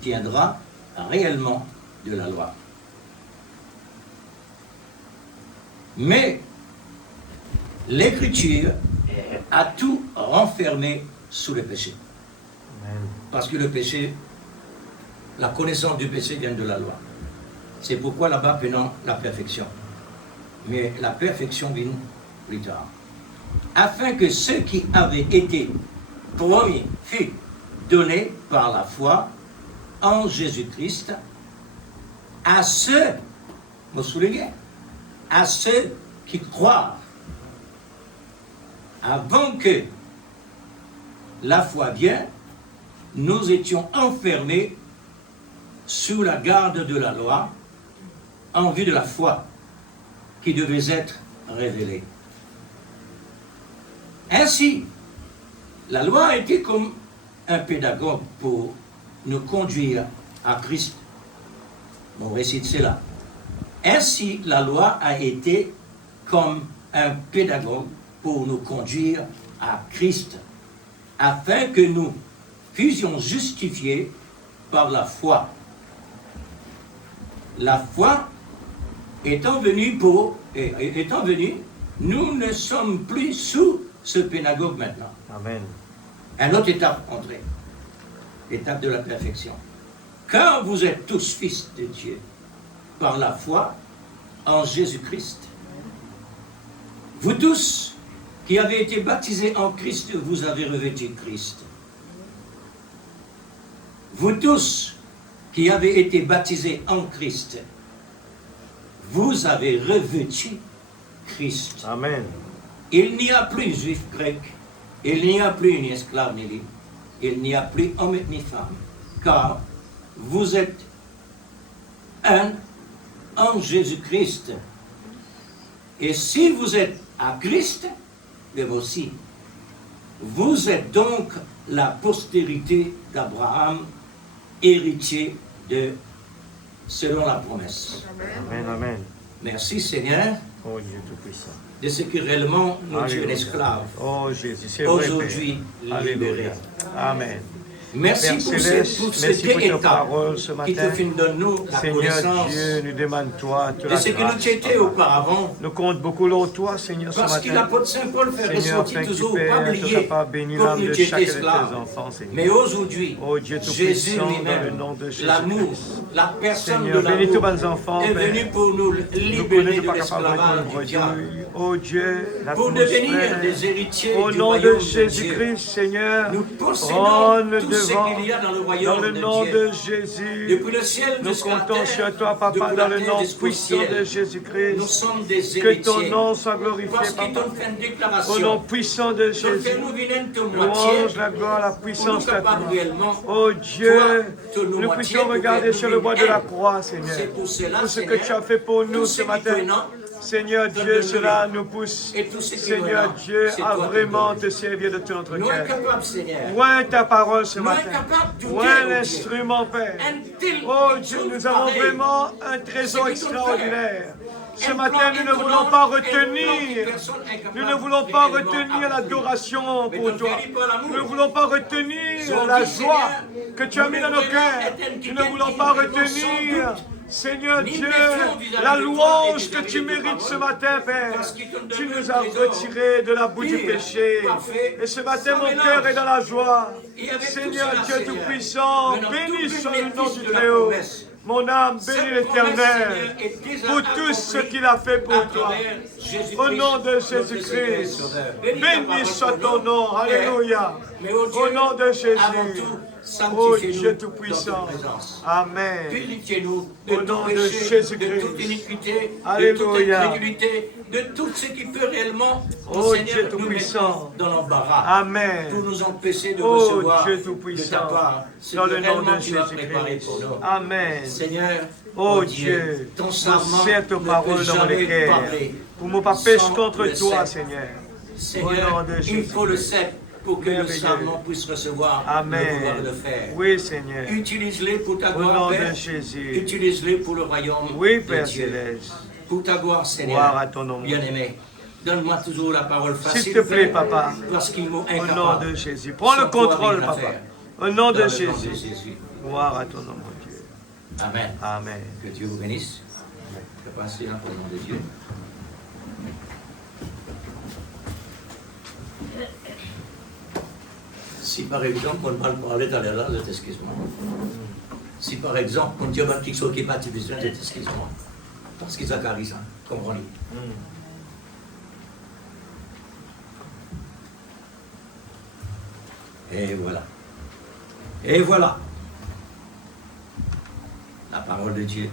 tiendra réellement de la loi. Mais l'Écriture a tout renfermé sous le péché. Parce que le péché, la connaissance du péché vient de la loi. C'est pourquoi là-bas venons la perfection. Mais la perfection vient plus tard. Afin que ceux qui avaient été promis fût donné par la foi en Jésus-Christ à ceux, vous soulignez, à ceux qui croient, avant que la foi vienne, nous étions enfermés sous la garde de la loi en vue de la foi qui devait être révélée. Ainsi, la loi a été comme un pédagogue pour nous conduire à Christ. On récite cela. Ainsi, la loi a été comme un pédagogue pour nous conduire à Christ, afin que nous fussions justifiés par la foi. La foi étant venue, nous ne sommes plus sous ce pédagogue maintenant. Amen. Une autre étape entrée, l'étape de la perfection. Car vous êtes tous fils de Dieu par la foi en Jésus-Christ. Vous tous qui avez été baptisés en Christ, vous avez revêtu Christ. Vous tous qui avez été baptisés en Christ, vous avez revêtu Christ. Amen. Il n'y a plus juif grec, il n'y a plus ni esclave ni libre, il n'y a plus homme ni femme, car vous êtes un en Jésus-Christ. Et si vous êtes à Christ, mais aussi, vous êtes donc la postérité d'Abraham, héritier selon la promesse. Amen, amen. Merci Seigneur. Oh Dieu Tout-Puissant. De ce que réellement nous sommes esclaves. Oh Jésus, c'est vrai. Aujourd'hui libérés. Amen. Merci Père pour Céleste, ce merci pour ta étape parole ce qui te matin. fait de nous la Seigneur connaissance Dieu, nous demande-toi de ce que nous grâce. étions auparavant. Nous comptons beaucoup sur toi, Seigneur, ce Parce que matin. l'apôtre Saint Paul fait Seigneur, ressortir afin que toujours, tu pas pères, oublier, capable bénir comme l'âme nous de étions chacun de tes esclaves. enfants, Seigneur. Mais aujourd'hui, Oh Dieu Jésus Tout-Puissant, dans le lui-même, nom de Jésus-Christ. l'amour, la personne Seigneur, de bénis tous l'amour, mes enfants, est Père. venue pour nous Nous libérer connaissons de pas capable l'esclavage de du diable, redire. Oh Dieu, pour devenir l'atmosphère. des héritiers Au du nom royaume de Jésus-Christ, Dieu. Seigneur, Nous possédons prends le tout ce devant. qu'il y a dans le Dans royaume le de nom Dieu. de Jésus, Depuis le ciel nous jusqu'à la comptons terre, sur toi, Papa, depuis dans la le terre nom jusqu'au puissant ciel. de Jésus-Christ. Nous sommes des Que ton héritiers. nom soit glorifié, Parce qu'ils Papa. t'ont fait une Au nom déclaration. puissant de Donc Jésus. fais-nous venir moitié. Louange, la gloire, la Pour nous puissance, la capables gloire. réellement. Oh Dieu, toi, nous moitié, puissions pour regarder que sur nous le bois de la aide. croix, Seigneur. C'est pour cela, Tout ce que Seigneur, tu as fait pour nous tout ce ce qui matin. venant, Seigneur Dieu, donne-nous-le. cela nous pousse, Et tout ce qui Seigneur venant, Dieu, c'est à toi qui vraiment donnes. te servir de tout notre Nous cœur. incapables, Seigneur. Oint ta parole ce Nous matin. incapables de Oint dire, l'instrument, Père. un tel Oh quelque Dieu, chose nous avons pareil. vraiment un trésor Ce qu'ils ont extraordinaire. Ce Un matin, plan nous ne étonnant, voulons pas un plan retenir. que personne n'est capable Nous ne voulons pas réellement retenir d'accomplir. l'adoration Mais pour ton toi. cœur n'est pas l'amour. Nous ne voulons pas retenir Son la Fils, joie Seigneur, que tu as mis dans nos nous cœurs. voulons Nous ne voulons pas être retenir, sans doute, Seigneur ni Dieu, méfiants vis-à-vis la de toi louange et que tu vis-à-vis de ta mérites ce parole. matin, Père. Parce qu'il te donne Tu un nous as trésor retirés de la boue du pur, péché. parfait, Et ce matin, sans mon mélange. cœur est dans la joie. Et avec Seigneur tout cela, Dieu Seigneur, Tout-Puissant, venant béni tout soit le nom bénéfice du de la Très-Haut. promesse. Mon âme Cette bénit promesse, l'Éternel Seigneur, est déjà pour tout ce accomplie qu'il a fait à pour toi. travers Jésus-Christ, Au nom de notre Seigneur et Jésus-Christ, Sauveur. béni soit ta ton parole, nom. Alléluia. Mais oh Dieu, Au nom de avant Jésus. tout, Oh sanctifie-nous Dieu dans Tout-Puissant. ta présence. Amen. Purifiez-nous de Au tout nom de péché, Jésus-Christ. de toute iniquité, de toute Alléluia. incrédulité, de tout ce qui peut réellement, Oh Seigneur, Dieu nous Tout-Puissant. mettre dans l'embarras. Amen. Pour nous empêcher de Oh recevoir Dieu de ta Tout-Puissant. part ce Dans que le nom réellement de tu as préparé Jésus-Christ. pour nous. Amen. Seigneur, Oh Dieu, ton nous serment serre ta ne peut parole dans jamais les cœurs. parler Pour ne pas pécher sans contre le toi, sceptre. Seigneur. Seigneur, Au nom de il faut le Jésus-Christ. sceptre pour que le Merveilleux. serment puisse recevoir le pouvoir de le Amen. faire. Oui, Seigneur. Utilise-les pour ta Au gloire, nom Père. de Jésus. Utilise-les pour le royaume Oui, de Père Dieu. Céleste. Pour ta gloire, Seigneur. Gloire à ton nom. Bien-aimé, donne-moi toujours la parole facile. S'il te plaît, Père, Papa. Parce qu'ils m'ont Au nom incapable. de Jésus. Prends le Sans toi, contrôle, rien à Papa. faire. Au nom Dans de le nom de Jésus. Jésus. Gloire à ton nom, mon Dieu. Amen. Amen. Que Dieu vous bénisse. Je vais passer là pour le nom de Dieu. Si par exemple, on ne parle pas tout à l'heure, je t'excuse-moi. Si par exemple, on dit à quelque chose qui n'est pas difficile, je t'excuse-moi. Parce que ça carrie ça, comprenez. Et voilà. Et voilà. La parole de Dieu.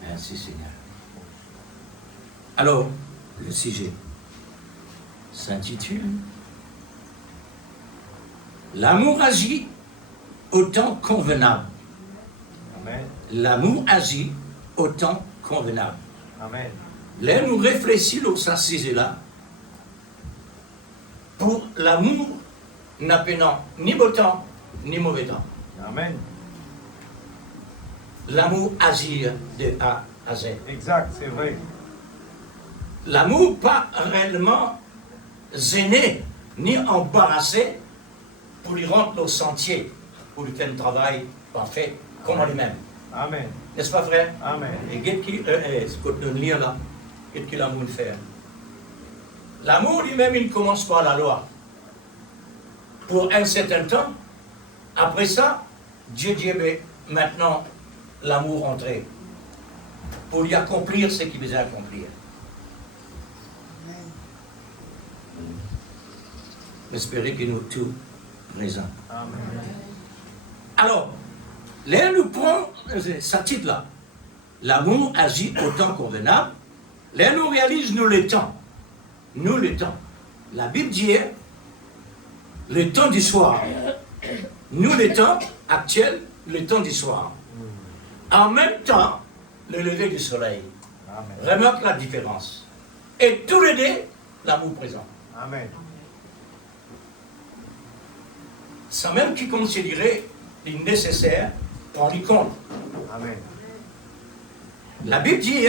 Merci Seigneur. Alors, le sujet s'intitule L'amour agit au temps convenable. Amen. L'amour agit au temps convenable. Amen. Là, nous réfléchissons sur ce sujet-là. Pour l'amour n'appelant ni beau temps, ni mauvais temps. Amen. L'amour agit de A à Z. Exact, c'est vrai. L'amour pas réellement gêné, ni embarrassé pour lui rendre au sentier, pour lui faire un travail parfait, comme en lui-même. Amen. N'est-ce pas frère? Amen. Et qu'est-ce que nous lire là? Qu'est-ce que l'amour fait? L'amour lui-même, il ne commence pas la loi. Pour un certain temps, après ça, Dieu dit, maintenant, l'amour entré, pour lui accomplir ce qu'il devait accomplir. J'espère que nous tous raison. Amen. Alors, là, nous prenons ce titre-là. L'amour agit au temps convenable. Là, nous réalisons nous le temps. Nous le temps. La Bible dit le temps du soir. Nous le temps actuel, le temps du soir. En même temps, le lever du soleil. Amen. Remarque la différence. Et tous les deux, l'amour présent. Amen. Sans même qui considérait les nécessaires pour y compte. Amen. La Bible dit,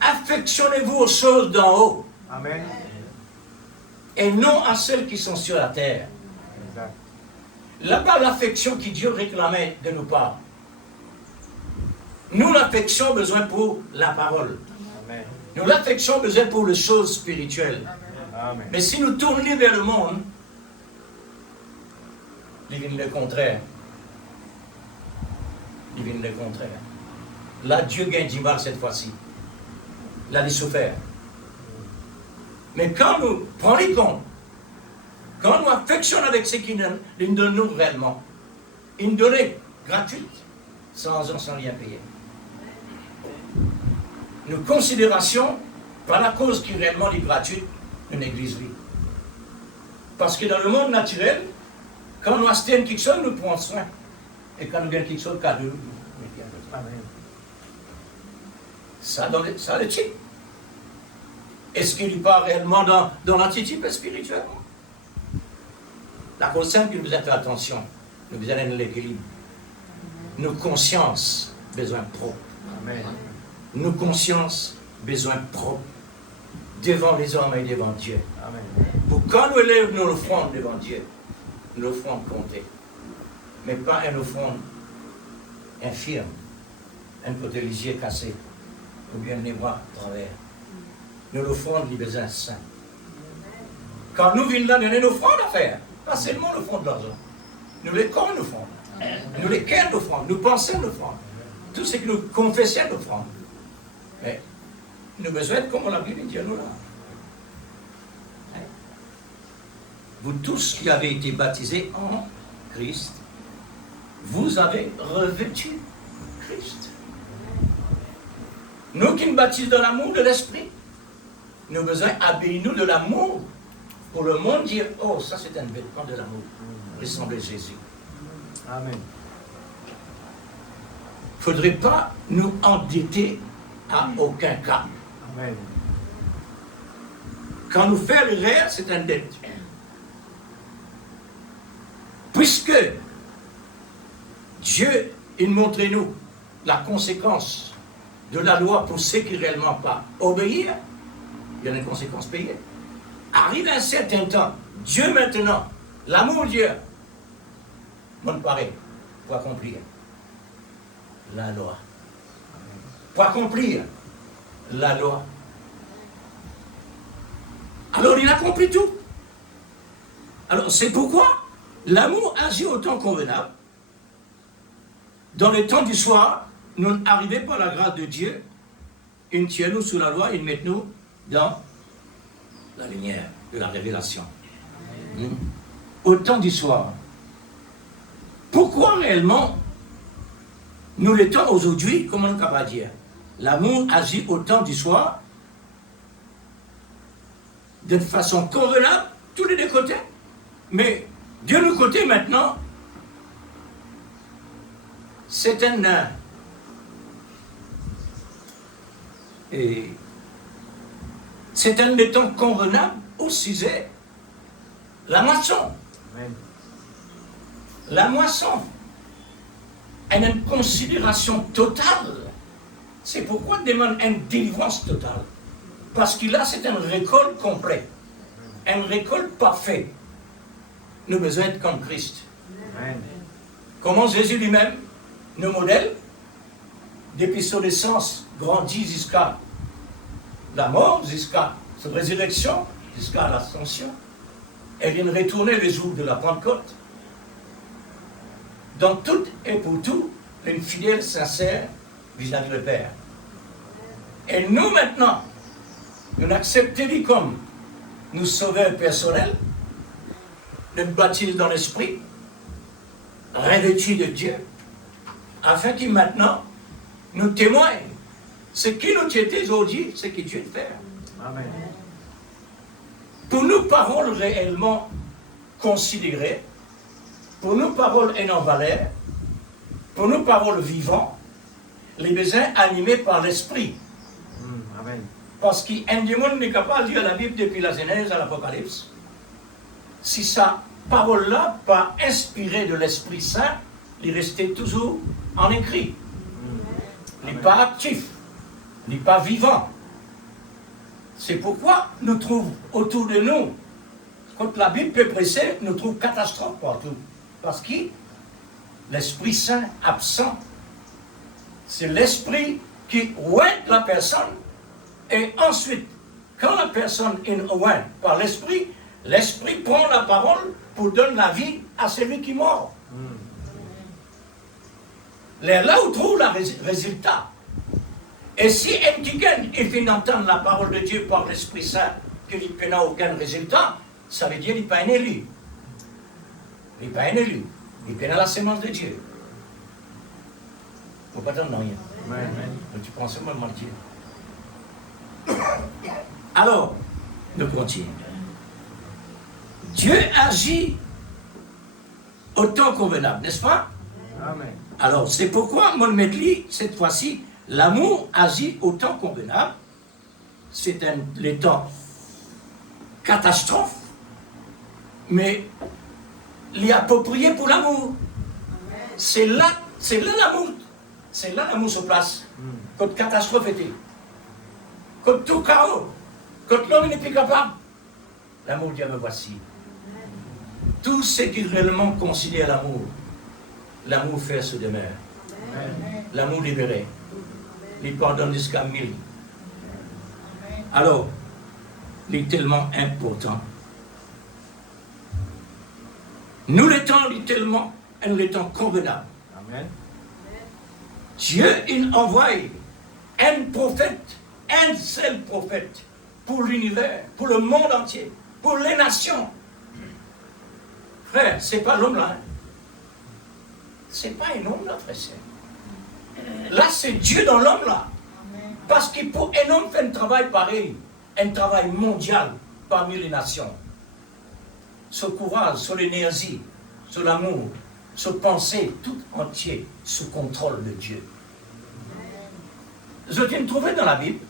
affectionnez-vous aux choses d'en haut Amen. et non à celles qui sont sur la terre. Exact. Là-bas, l'affection que Dieu réclamait de nos parts. Nous, l'affection, besoin pour la parole. Amen. Nous, l'affection, besoin pour les choses spirituelles. Amen. Mais si nous tournons vers le monde, il vient le contraire. Il vient le contraire. Là, Dieu gagne du mal cette fois-ci. Là, il souffert. Mais quand nous prenons compte, quand nous affectionnons avec ce qu'il nous donne réellement, une donnée gratuite, sans rien payer. Nos considérations, par la cause qui réellement est gratuite, une église vit. Parce que dans le monde naturel, quand nous achetons quelque chose, nous prenons soin. Et quand nous gagnons quelque chose, cadeau, nous mettons. Amen. Ça le type. Est-ce qu'il n'est pas réellement dans l'antitype spirituel? La cause simple que nous devons faire attention, nous devons aller dans l'équilibre. Nos consciences, besoin propre. Amen. Nos consciences, besoin propre. Devant les hommes et devant Dieu. Amen. Pour quand nous élèvons nos offrandes devant Dieu, nos offrandes comptées. Mais pas une offrande infirme, un côté les yeux cassé, ou bien les bras à travers. Nous l'offrande les besoins saints. Quand nous venons là, nous avons une offrande à faire. Pas seulement l'offrande d'argent. Nous les corps l'offrande. Nous les cœurs l'offrande. Nous pensons l'offrande. Tout ce que nous confessons l'offrande. Mais nous avons besoin de comme la Bible dit à nous là. Vous tous qui avez été baptisés en Christ, vous avez revêtu Christ. Nous qui nous baptisons dans l'amour de l'Esprit, nous avons besoin d'habiller-nous de l'amour pour le monde dire, oh, ça c'est un vêtement de l'amour, ressembler à Jésus. Amen. Il ne faudrait pas nous endetter à aucun cas. Amen. Quand nous faisons l'erreur, c'est une dette. Puisque Dieu, il montre nous la conséquence de la loi pour ceux qui ne réellement pas obéir, il y a des conséquences payées. Arrive un certain temps, Dieu maintenant, l'amour de Dieu, mon pareil, pour accomplir la loi. Pour accomplir la loi. Alors il accomplit tout. Alors c'est pourquoi l'amour agit au temps convenable. Dans le temps du soir, nous arrivons par la grâce de Dieu, il tient nous sous la loi, il met nous dans la lumière de la révélation. Au temps du soir. Pourquoi réellement nous l'étons aujourd'hui, comment on peut dire? L'amour agit au temps du soir, de façon convenable, tous les deux côtés. Mais de l'autre côté maintenant, c'est un temps convenable au sujet la moisson. Amen. La moisson a une considération totale. C'est pourquoi il demande une délivrance totale. Parce que là, c'est une récolte complète. Une récolte parfaite. Nous avons besoin d'être comme Christ. Amen. Comment Jésus lui-même, nos modèles, depuis son naissance, grandit jusqu'à la mort, jusqu'à sa résurrection, jusqu'à l'ascension. Elle vient retourner le jour de la Pentecôte. Dans tout et pour tout, une fidèle sincère vis-à-vis du Père. Et nous maintenant, nous acceptons comme nous sauveurs personnels, nous bâtis dans l'esprit, revêtus de Dieu, afin que maintenant, nous témoignent ce qui nous était aujourd'hui, ce que Dieu fait. Amen. Pour nous, paroles réellement considérées, pour nous, paroles ayant valeur, pour nous, paroles vivantes, les besoins animés par l'esprit. Amen. Parce qu'un démon n'est capable de lire la Bible depuis la Genèse à l'Apocalypse. Si sa parole-là, pas inspirée de l'Esprit Saint, il restait toujours en écrit. Il n'est pas actif, il n'est pas vivant. C'est pourquoi nous trouvons autour de nous, quand la Bible peut presser, nous trouvons catastrophe partout. Parce que l'Esprit Saint absent, c'est l'Esprit qui ouaite la personne, et ensuite, quand la personne est ouaite par l'Esprit, l'Esprit prend la parole pour donner la vie à celui qui mord. Là où trouve le résultat. Et si un qui gagne et fait entendre la parole de Dieu par l'Esprit Saint, qu'il n'a aucun résultat, ça veut dire qu'il n'est pas un élu. Il n'est pas un élu. Il est dans la sémence de Dieu. Il ne faut pas t'en rien. Donc tu prends seulement le mentir. Alors, nous continuons. Dieu agit au temps convenable, n'est-ce pas? Amen. Alors, c'est pourquoi, mon métli, cette fois-ci, l'amour agit au temps convenable. C'est le temps catastrophe, mais il est approprié pour l'amour. C'est là l'amour. C'est là l'amour se place. Quand catastrophe était. Quand tout chaos. Quand l'homme n'est plus capable. L'amour dit, me voici. Tout ce qui réellement considère l'amour, l'amour fait se demeure. L'amour libéré. Il pardonne jusqu'à 1000. Alors, il est tellement important. Nous l'étons tellement, et nous l'étons convenable. Amen. Dieu, il envoie un prophète, un seul prophète, pour l'univers, pour le monde entier, pour les nations. Frère, c'est pas l'homme là. C'est pas un homme là, frère. Là, c'est Dieu dans l'homme là. Parce que pour un homme faire un travail pareil, un travail mondial parmi les nations, ce courage, sur l'énergie, sur l'amour, sur penser tout entier sous contrôle de Dieu. Je viens de trouver dans la Bible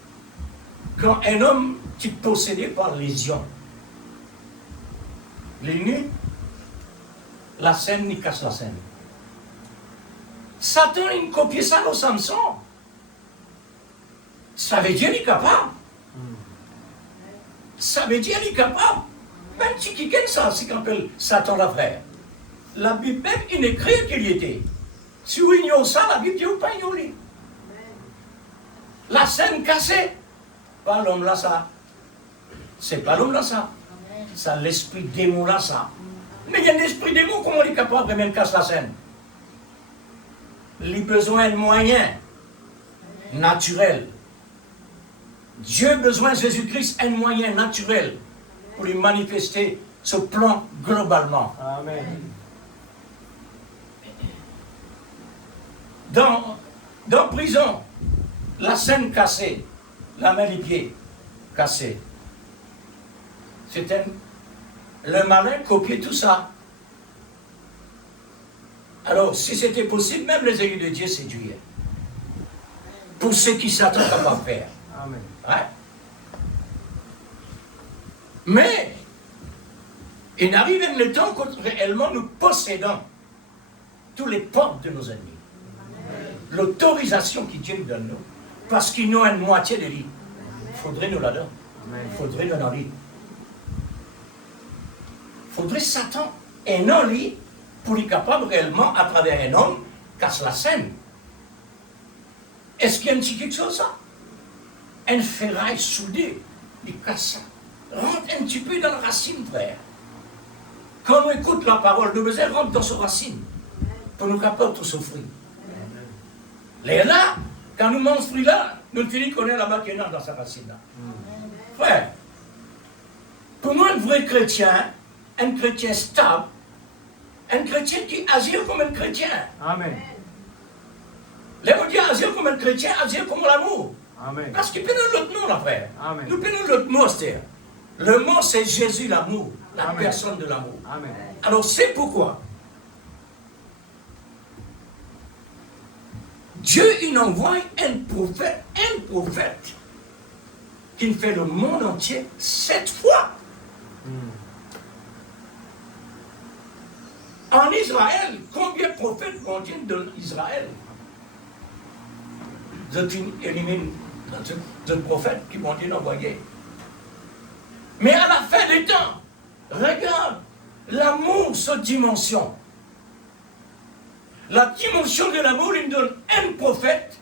quand un homme qui est possédé par légion, les nus, la scène, il casse la scène. Satan, il copie ça au Samson. Ça veut dire qu'il est capable. Ça veut dire qu'il est capable. Même si quelqu'un ça, c'est qu'on appelle Satan la frère. La Bible même, il écrit qu'il y était. Si vous ignorez ça, la Bible dit ou pas ignorer. La scène cassée. Pas l'homme là, ça. C'est pas l'homme là, ça. C'est l'esprit démon là, ça. Mais il y a l'esprit démon, comment il est capable de même casser la scène? Il a besoin de moyens naturels. Dieu a besoin de Jésus-Christ, un moyen naturel pour lui manifester ce plan globalement. Amen. Dans prison, la scène cassée, la main, les pieds cassés. C'était le malin copiait tout ça. Alors, si c'était possible, même les élus de Dieu séduiraient. Pour ceux qui s'attendent à pas faire. Amen. Ouais. Mais, il arrive même le temps où réellement nous possédons tous les portes de nos ennemis. L'autorisation qui Dieu nous donne, nous, parce qu'ils n'ont une moitié de lit. Il faudrait nous la donner. Il faudrait nous en lit. Il faudrait Satan un homme lit pour être capable réellement, à travers un homme, casse la scène. Est-ce qu'il y a un petit quelque chose ça? Un ferraille soudé, il casse ça. Rentre un petit peu dans la racine, frère. Quand on écoute la parole, nous besoin rentrer dans sa racine pour nous capable tout souffrir. Et là, quand nous mangeons ce fruit-là, nous finissons qu'on est là-bas qui est dans sa racine-là. Frère, pour moi, un vrai chrétien, un chrétien stable, un chrétien qui agit comme un chrétien. Amen. Les gens disent agir comme un chrétien, agir comme l'amour. Amen. Parce qu'il peut nous l'autre nom, là, frère. Amen. Nous prenons l'autre mot, c'est le mot, c'est Jésus, l'amour, la Amen. personne de l'amour. Amen. Alors, c'est pourquoi Dieu, il envoie un prophète qui fait le monde entier 7 fois. En Israël, combien de prophètes vont dire dans Israël? Je élimine de prophètes qui vont dire envoyer. Mais à la fin des temps, regarde l'amour, cette dimension. La dimension de l'amour, il donne un prophète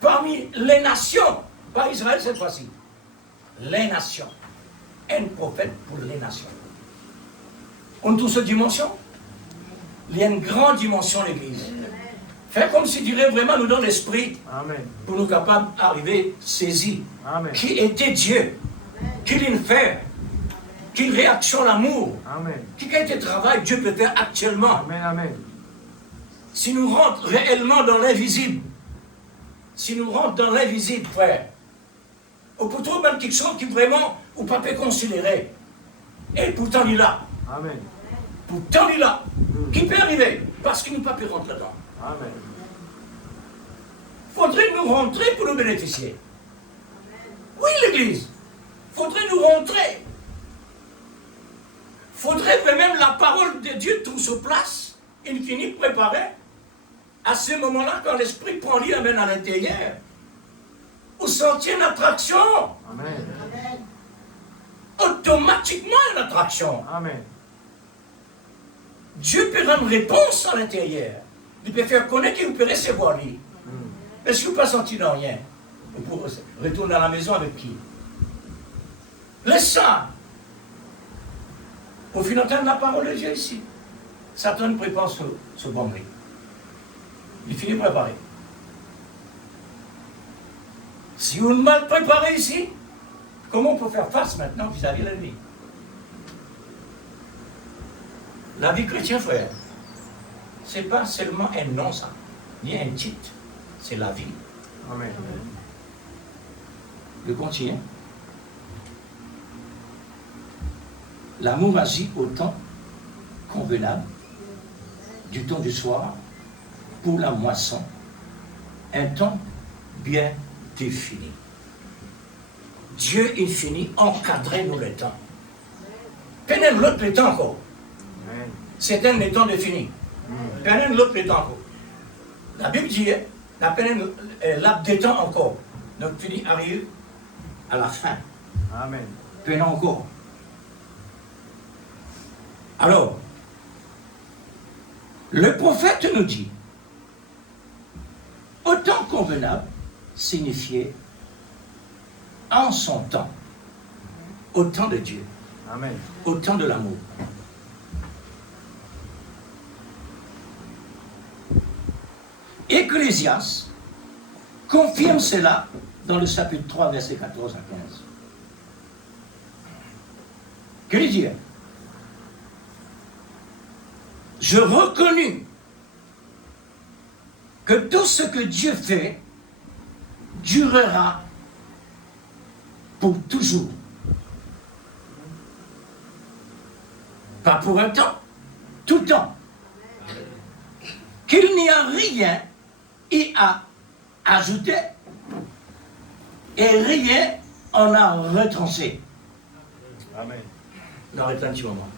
parmi les nations. Pas Israël cette fois-ci. Les nations. Un prophète pour les nations. On a tous cette dimension. Il y a une grande dimension l'Église. Fait comme si dirait vraiment nous donne l'esprit pour nous capables d'arriver saisis. Qui était Dieu, qu'il il fait, qu'il réaction l'amour, qui a été travail Dieu peut faire actuellement. Amen. Amen. Si nous rentrons réellement dans l'invisible, frère, on peut trouver même quelque chose qui vraiment, on ne peut pas considérer. Et pourtant il est là. Amen. Pourtant il est là. Qui peut arriver? Parce qu'il ne peut pas rentrer dedans. Amen. Faudrait nous rentrer pour nous bénéficier. Oui, l'Église. Faudrait nous rentrer. Faudrait que même la parole de Dieu trouve sa place, infinie, préparée. À ce moment-là, quand l'Esprit prend l'île, amène à l'intérieur, vous sentiez une attraction. Amen. Automatiquement une attraction. Amen. Dieu peut rendre réponse à l'intérieur. Il peut faire connaître et vous peut recevoir lui. Est-ce que vous ne pas senti dans rien? Vous retourner à la maison avec qui? Laisse ça. Au final, entendre la parole de Dieu ici. Satan prépare ce bomberie. Il finit préparé. Si vous êtes mal préparé ici, comment on peut faire face maintenant vis-à-vis de la vie? La vie chrétienne, frère, ce n'est pas seulement un nom, ça, ni un titre, c'est la vie. Amen. Je continue. L'amour agit au temps convenable, du temps du soir, pour la moisson, un temps bien défini. Dieu infini encadrait nous le temps. Peine l'autre le temps encore. C'est un le temps défini. Peine l'autre le temps encore. La Bible dit, la peine laps de temps encore. Donc fini arrive à la fin. Amen. Peinons encore. Alors, le prophète nous dit, au temps convenable signifiait en son temps, au temps de Dieu, Amen. au temps de l'amour. Ecclésiaste confirme cela dans le chapitre 3, versets 14 à 15. Que lui dire? Je reconnus que tout ce que Dieu fait durera pour toujours. Pas pour un temps, tout temps. Qu'il n'y a rien à ajouter et rien en a retranché. Amen. On arrête un petit moment.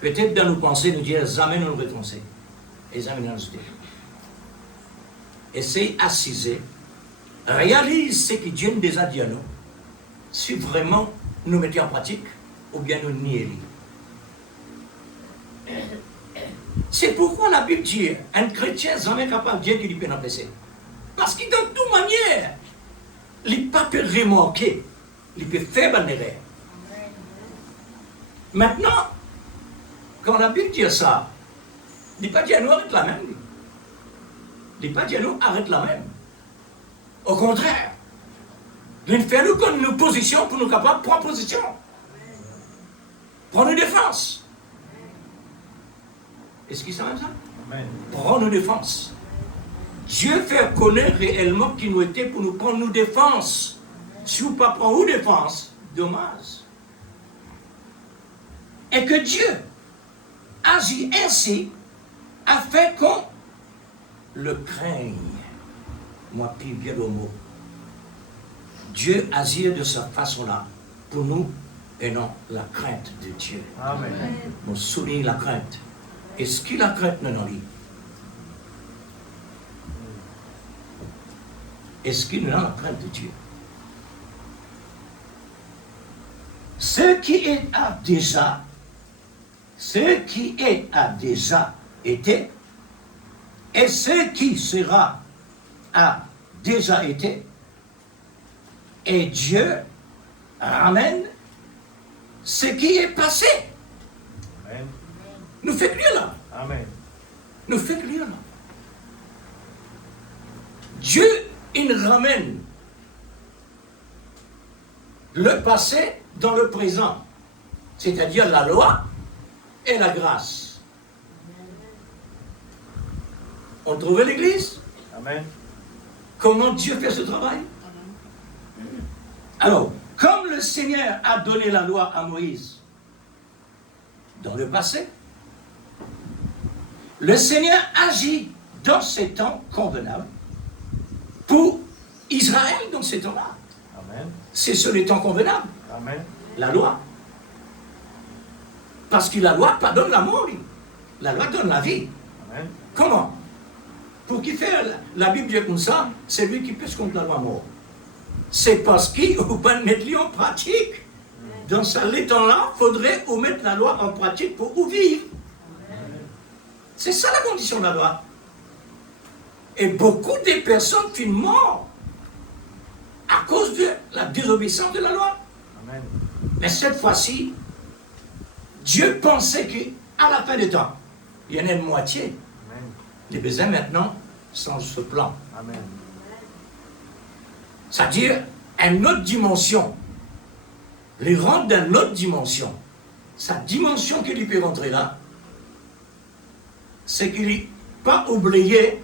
Peut-être dans nos pensées, nous dire jamais nous le retrancher. Et jamais nous ajouter. Essaye d'assiser. Réalise ce que Dieu nous a dit à nous. Si vraiment nous mettons en pratique, ou bien nous nions. C'est pourquoi la Bible dit un chrétien n'est jamais capable de dire qu'il peut en péché. Parce que dans toute manière, il ne peut pas remarquer, il peut faire une erreur. Maintenant, quand la Bible dit ça, il ne dit pas dire nous arrête la même. Il ne dit pas dire nous arrête la même. Au contraire, il fait nous comme une position pour nous capables de prendre position. Prendre une défense. Est-ce qu'il savent ça? Amen. Prendre nos défenses. Dieu fait connaître réellement qui nous était pour nous prendre nos défenses. Si vous ne pas prendre nos défenses, dommage. Et que Dieu agit ainsi afin qu'on le craigne. Moi, puis bien le mot. Dieu agit de cette façon-là pour nous et non la crainte de Dieu. Amen. On souligne la crainte. Est-ce qu'il a crainte dans lui? Est-ce qu'il a la crainte de Dieu? Ce qui a déjà été, et ce qui sera a déjà été, et Dieu ramène ce qui est passé. Amen. Nous fait lire là. Amen. Nous fait lire là. Dieu, il ramène le passé dans le présent, c'est-à-dire la loi et la grâce. On trouvait l'église? Amen. Comment Dieu fait ce travail? Alors, comme le Seigneur a donné la loi à Moïse dans le passé, le Seigneur agit dans ces temps convenables pour Israël dans ces temps-là. Amen. C'est sur les temps convenables. Amen. La loi. Parce que la loi pas donne la mort. La loi donne la vie. Amen. Comment? Pour qui fait la Bible dit comme ça, c'est lui qui pèse contre la loi mort. C'est parce qu'il ne faut pas mettre en pratique. Dans ce temps-là, il faudrait mettre la loi en pratique pour vivre. C'est ça la condition de la loi. Et beaucoup de personnes finissent mortes à cause de la désobéissance de la loi. Amen. Mais cette fois-ci, Dieu pensait qu'à la fin du temps, il y en a une moitié. Amen. Les besoins maintenant sont ce plan. Amen. C'est-à-dire une autre dimension. Les rentre dans une autre dimension. Sa dimension qu'il peut rentrer là, c'est qu'il n'est pas oublié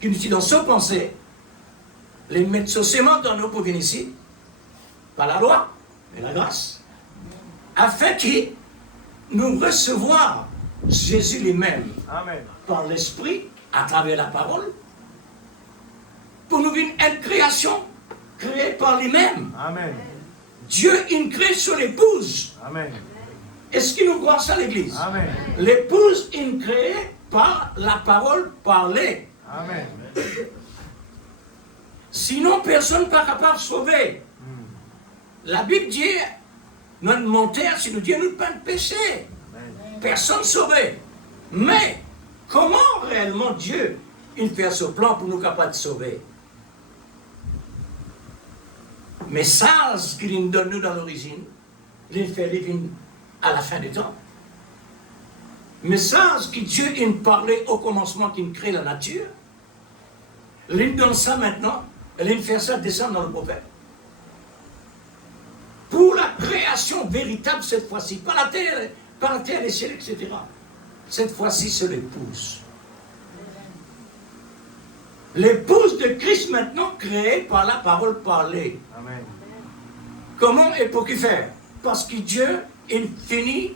qu'il nous dit dans sa pensée, les mettre socialement dans nos pour venir ici, par la loi et la grâce, afin qu'il nous recevoir Jésus lui-même Amen. par l'Esprit, à travers la parole, pour nous une création créée par lui-même. Amen. Dieu, il crée sur l'épouse. Amen. Est-ce qu'il nous croit ça, l'Église? Amen. L'épouse, il crée par la parole parlée. Amen. Sinon, personne n'est pas capable de sauver. La Bible dit, notre montaire, si nous Dieu nous pas de péché. Personne sauvé. Mais, comment réellement Dieu, il fait ce plan pour nous capables de sauver? Message qu'il nous donne nous dans l'origine, il fait vivre à la fin du temps. Message que Dieu il parlait au commencement qu'il crée la nature. Il donne ça maintenant, et il fait ça descendre dans le prophète. Pour la création véritable cette fois-ci, pas la terre, les ciels, etc. Cette fois-ci, c'est l'épouse. L'épouse de Christ maintenant créée par la parole parlée. Amen. Comment et pour qui faire? Parce que Dieu, il finit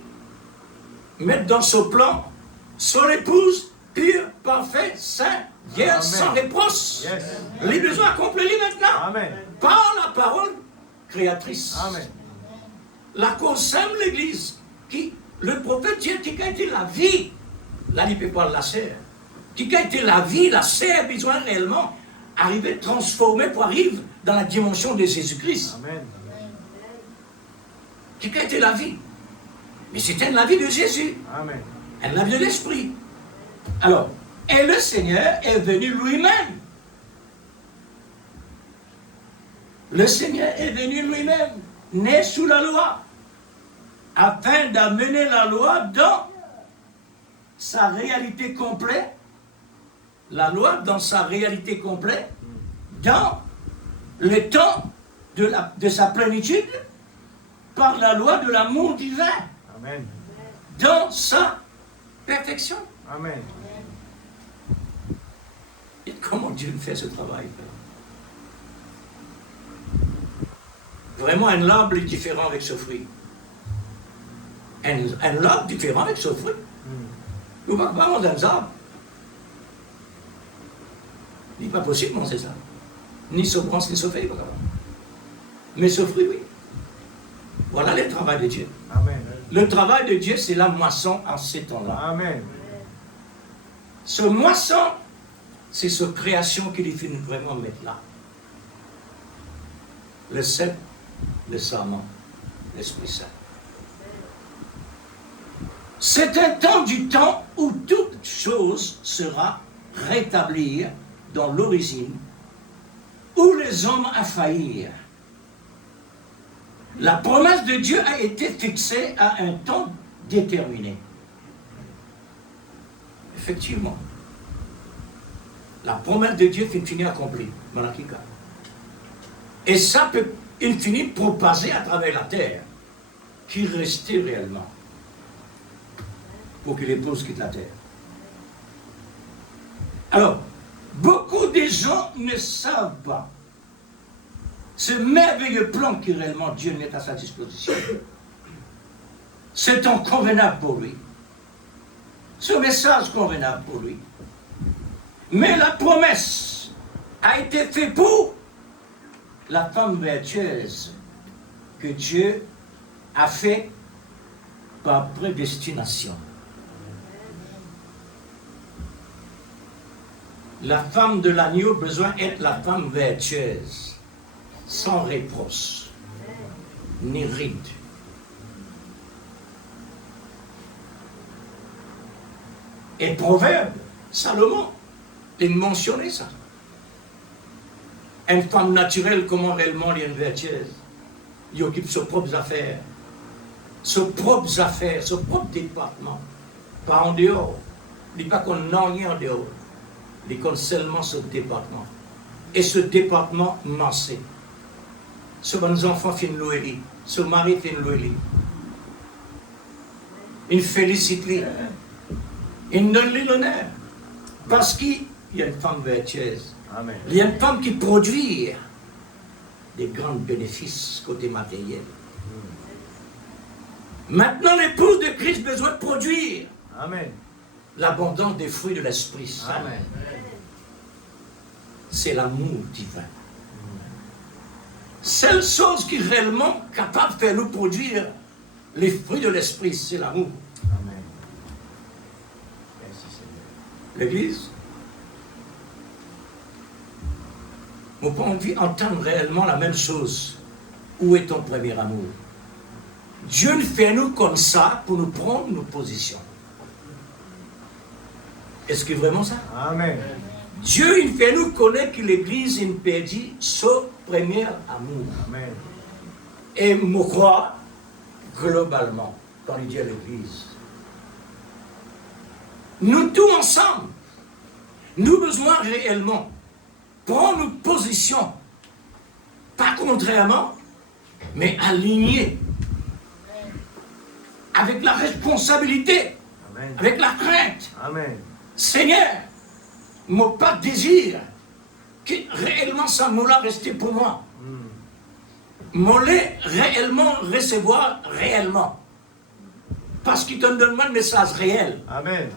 mettre dans son plan son épouse pure, parfaite, sainte, vierge, sans reproche. Yes. Les besoins accomplis maintenant. Amen. Par la parole créatrice. Amen. La cause sème l'Église, qui, le prophète dit qui a été la vie, là il ne peut pas la serre, qui a été la vie, la serre a besoin réellement arriver transformer pour arriver dans la dimension de Jésus-Christ. Amen. Qui a été la vie. Mais c'était la vie de Jésus. Amen. La vie de l'Esprit. Alors, et le Seigneur est venu lui-même. Le Seigneur est venu lui-même, né sous la loi, afin d'amener la loi dans sa réalité complète, la loi dans sa réalité complète, dans le temps de sa plénitude, par la loi de l'amour divin, Amen. dans sa perfection. Amen. Et comment Dieu fait ce travail? Vraiment, un arbre est différent avec ce fruit. Un arbre différent avec ce fruit. Vous ne pouvez pas manger un arbre. Il n'est pas possible de manger ça. Ni ce branche, ni ce feuille. Mais ce fruit, oui. Voilà le travail de Dieu. Amen. Le travail de Dieu, c'est la moisson en ces temps-là. Amen. Ce moisson, c'est cette création qu'il finit vraiment mettre là. Le cep, le serment, l'Esprit Saint. C'est un temps du temps où toute chose sera rétablie dans l'origine, où les hommes a faillir. La promesse de Dieu a été fixée à un temps déterminé. Effectivement. La promesse de Dieu finit accomplie. Malachi 4. Et ça peut, il finit propager à travers la terre, qui restait réellement, pour que l'épouse quitte la terre. Alors, beaucoup de gens ne savent pas ce merveilleux plan que réellement Dieu met à sa disposition. C'est un convenable pour lui. Ce message convenable pour lui. Mais la promesse a été faite pour la femme vertueuse que Dieu a fait par prédestination. La femme de l'agneau a besoin d'être la femme vertueuse, sans reproche, ni ride. Et Proverbe, Salomon, il mentionnait ça. Une femme naturelle, comment réellement elle est une vertueuse? Il occupe ses propres affaires, ses propres affaires, son propre département. Pas en dehors. Il dit pas qu'on n'a rien en dehors. Il compte seulement ce département. Et ce département massé. Ce bon enfant fait une louerie. Ce mari fait une louerie. Il félicite lui. Il donne lui l'honneur. Parce qu'il y a une femme vertueuse. Amen. Il y a une femme qui produit des grands bénéfices côté matériel. Maintenant, l'épouse de Christ a besoin de produire Amen. l'abondance des fruits de l'Esprit Saint. Amen. C'est l'amour divin. Seule chose qui est réellement capable de faire nous produire les fruits de l'Esprit, c'est l'amour. Amen. Merci Seigneur. L'Église, n'a pas envie d'entendre réellement la même chose Où est ton premier amour? Dieu nous fait nous comme ça pour nous prendre nos positions. Est-ce que vraiment ça? Amen. Dieu il fait nous connaître que l'Église il perdit son premier amour. Amen. Et me croire globalement quand il dit à l'Église. Nous tous ensemble, nous besoin réellement prendre nos positions, pas contrairement, mais alignées, avec la responsabilité, Amen. avec la crainte. Amen. Seigneur, mon pas de désir, que réellement ça m'a resté pour moi. M'allait réellement recevoir réellement. Parce qu'il te donne un message réel. Amen.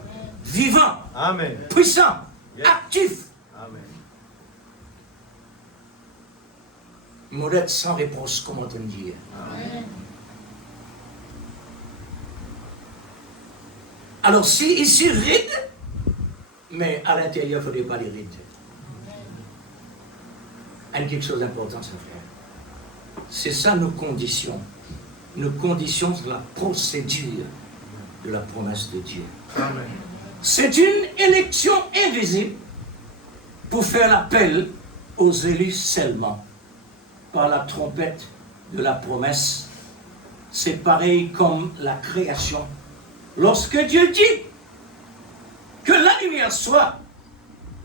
Vivant. Amen. Puissant. Yes. Actif. Amen. Modeste sans réponse, comment te dire. Amen. Alors si ici ride, mais à l'intérieur, il ne faudrait pas les rides. Il y a quelque chose d'important, ça frère. C'est ça nos conditions. Nos conditions, c'est la procédure de la promesse de Dieu. Amen. C'est une élection invisible pour faire l'appel aux élus seulement par la trompette de la promesse. C'est pareil comme la création. Lorsque Dieu dit que la lumière soit,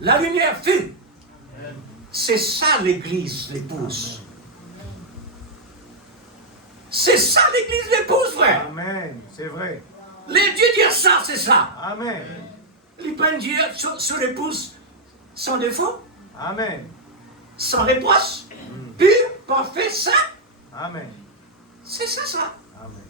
la lumière fut. C'est ça l'Église, l'épouse. C'est ça l'Église, l'épouse, frère. Amen. C'est vrai. Les dieux dire ça, c'est ça. Amen. Il peut dire sur l'épouse sans défaut, Amen. sans reproche, pur, parfait, saint. Amen. C'est ça, ça. Amen.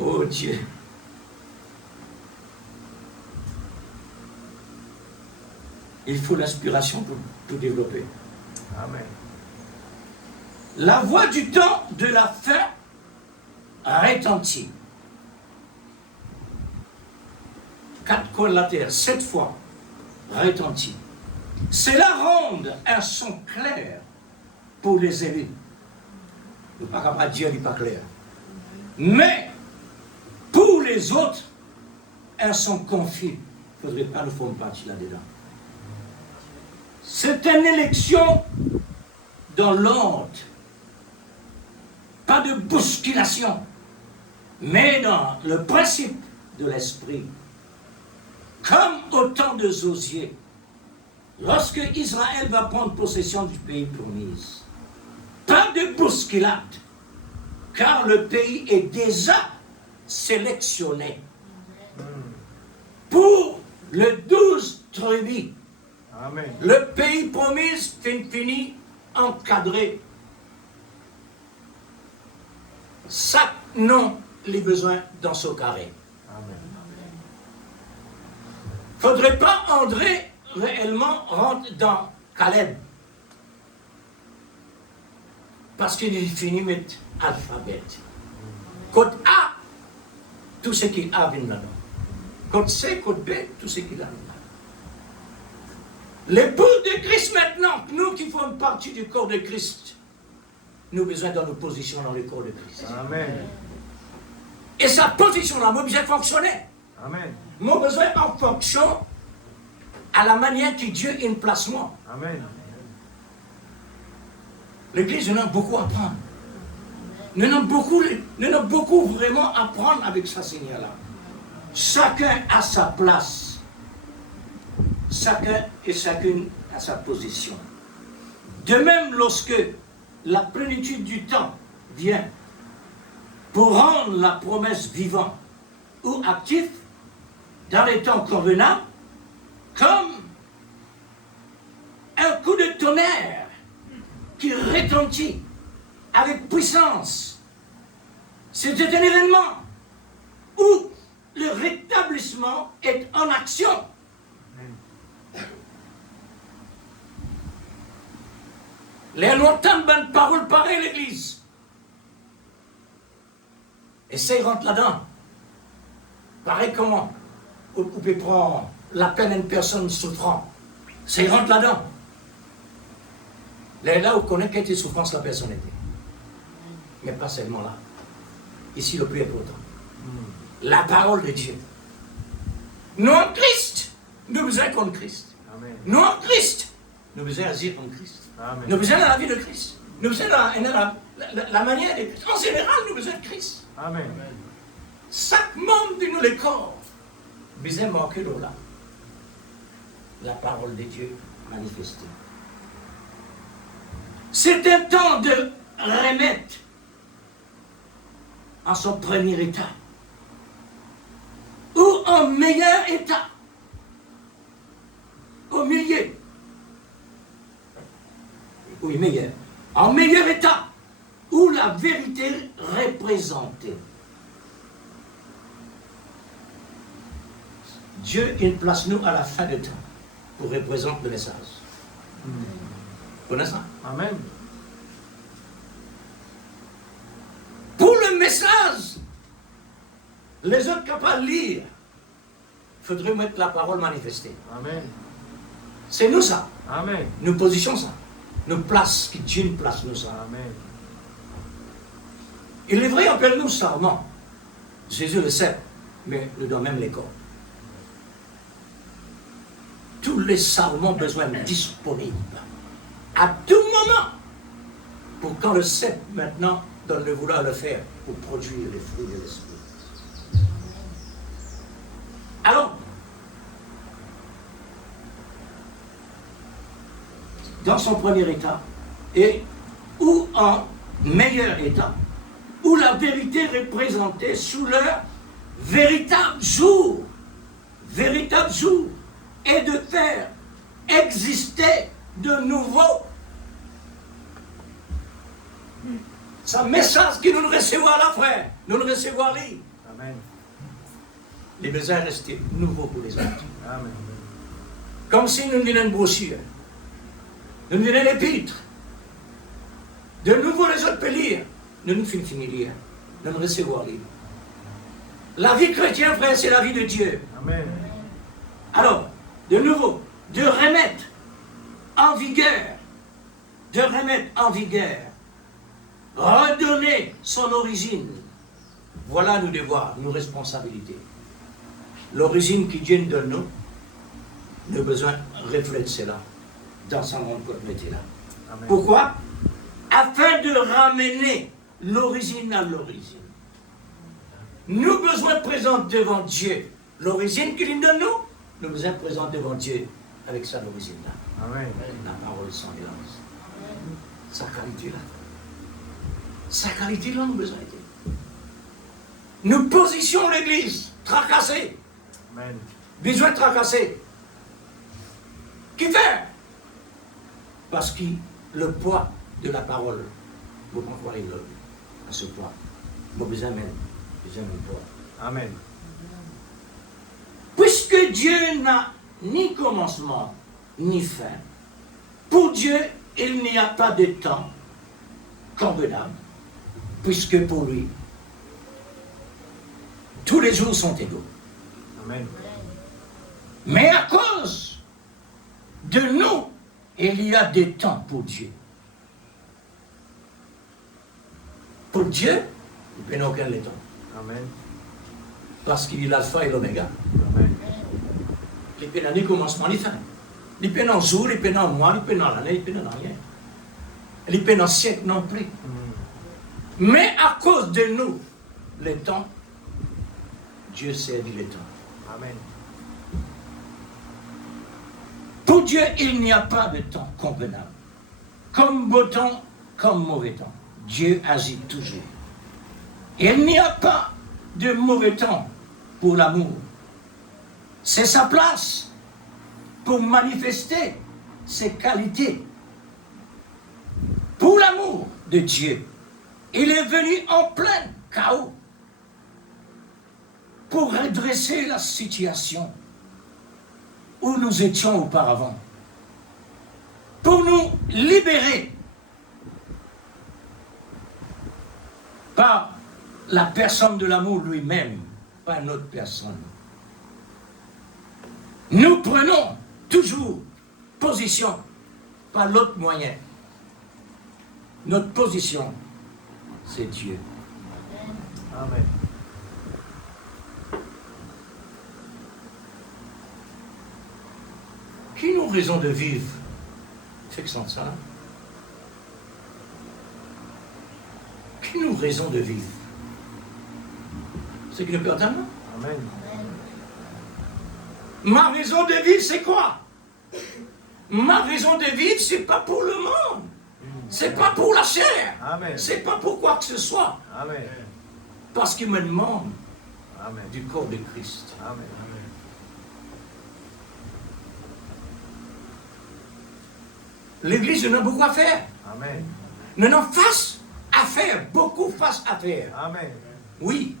Oh Dieu. Il faut l'inspiration pour développer. Amen. La voix du temps de la fin retentit. 4 coins de la terre, 7 fois retentit. Cela rend un son clair pour les élus. Il n'est pas capable de dire, il n'est pas clair. Mais pour les autres, un son confus. Il ne faudrait pas nous faire partie là-dedans. C'est une élection dans l'ordre. Pas de bousculation, mais dans le principe de l'esprit. Comme au temps de Josias, lorsque Israël va prendre possession du pays promis. Pas de bousculade, car le pays est déjà sélectionné pour le 12 tribus. Amen. Le pays promis fini encadré. Chaque nom les besoins dans ce carré. Amen. Faudrait pas André réellement rentre dans Caleb. Parce qu'il est fini mettre alphabet. Code A, tout ce qu'il a vient là-dedans. Code C, code B, tout ce qu'il a là-dedans. L'épouse de Christ maintenant, nous qui faisons partie du corps de Christ, nous avons besoin de nos positions dans le corps de Christ. Amen. Et sa position là, nous avons besoin de fonctionner. Amen. Nous avons besoin en fonction à la manière que Dieu a une place moi. Amen. L'Église, nous avons beaucoup à apprendre. Nous avons beaucoup vraiment à apprendre avec ce Seigneur-là. Chacun a sa place. Chacun et chacune a sa position. De même, lorsque la plénitude du temps vient pour rendre la promesse vivante ou active dans les temps convenables, comme un coup de tonnerre qui retentit avec puissance. C'était un événement où le rétablissement est en action. Les nous entendent bonne parole pareille, l'Église. Et ça, ils rentrent là-dedans. Pareil comment vous pouvez prendre la peine d'une personne souffrant. C'est rentre là-dedans. Là où on connaît quelle souffrance la personne était. Mais pas seulement là. Ici, le plus important. La parole de Dieu. Nous en Christ, nous besoin contre Christ. Amen. Nous en Christ, nous besoin agir comme Christ. Amen. Nous besoin de la vie de Christ. Nous besoin de la manière de Christ. En général, nous besoin de Christ. Amen. Chaque membre de nous, le corps, besoin manquer de là. La parole de Dieu manifestée. C'est un temps de remettre en son premier état ou en meilleur état au milieu. Oui, meilleur. En meilleur état où la vérité représentée. Dieu, il place nous à la fin du temps pour représenter le message. Vous connaissez ça? Amen. Pour le message, les autres capables de lire, il faudrait mettre la parole manifestée. Amen. C'est nous ça. Amen. Nous position ça. Nous place, qui Dieu nous place nous ça. Amen. Il est vrai, on appelle nous sarments. Jésus le sait, mais nous donne même les corps. Tous les sarments ont besoin disponibles. À tout moment. Pour quand le sait maintenant donne le vouloir le faire pour produire les fruits de l'esprit. Alors, dans son premier état, et ou en meilleur état, où la vérité est représentée sous leur véritable jour, et de faire exister de nouveau. C'est un message que nous le recevons là, frère. Nous le recevons là. Amen. Les besoins restent nouveaux pour les autres. Amen. Comme si nous donnions une brochure. Nous donnions une épître. De nouveau, les autres peuvent lire. Nous finissons de lire. Nous le recevons là. La vie chrétienne, frère, c'est la vie de Dieu. Amen. Alors, de nouveau, de remettre en vigueur, redonner son origine. Voilà nos devoirs, nos responsabilités. L'origine qui Dieu nous donne, nous avons besoin de refléter cela dans son monde côté là. Amen. Pourquoi? Afin de ramener l'origine à l'origine. Nous avons besoin de présenter devant Dieu l'origine qu'il nous donne, nous avons besoin de présenter devant Dieu avec sa origine là. Amen. La parole sans mélange. Sa qualité là. Sa qualité là, nous avons besoin de. Nous positionnons l'église, tracassée. Amen. Besoin de tracasser. Qui fait? Parce que le poids de la parole, vous comprenez à ce poids. Nous avons besoin même de poids. Amen. Puisque Dieu n'a ni commencement, ni fin, pour Dieu, il n'y a pas de temps convenable, puisque pour lui, tous les jours sont égaux. Amen. Mais à cause de nous, il y a des temps pour Dieu. Pour Dieu, il n'y a aucun temps. Amen. Parce qu'il est l'alpha et l'oméga. Amen. Il peut ni commencement ni fin. Il peut dans jour, il peut dans mois, il peut dans l'année, il peut dans rien. Il peut dans siècle non plus. Mais à cause de nous, le temps, Dieu servit le temps. Amen. Pour Dieu, il n'y a pas de temps convenable. Comme beau temps, comme mauvais temps. Dieu agit toujours. Il n'y a pas de mauvais temps pour l'amour. C'est sa place pour manifester ses qualités. Pour l'amour de Dieu, il est venu en plein chaos pour redresser la situation où nous étions auparavant, pour nous libérer par la personne de l'amour lui-même, pas une autre personne. Nous prenons toujours position par l'autre moyen. Notre position, c'est Dieu. Amen. Qui nous raison de vivre? C'est que sans ça. Qui nous raison de vivre? C'est que le Père d'amour. Amen. Ma raison de vivre, c'est quoi? Ma raison de vivre, c'est pas pour le monde. C'est pas pour la chair. Amen. C'est pas pour quoi que ce soit. Amen. Parce qu'il me demande Amen. du corps de Christ. Amen. L'Église en a beaucoup à faire. Amen. Nous avons face à faire, beaucoup face à faire. Amen. Oui,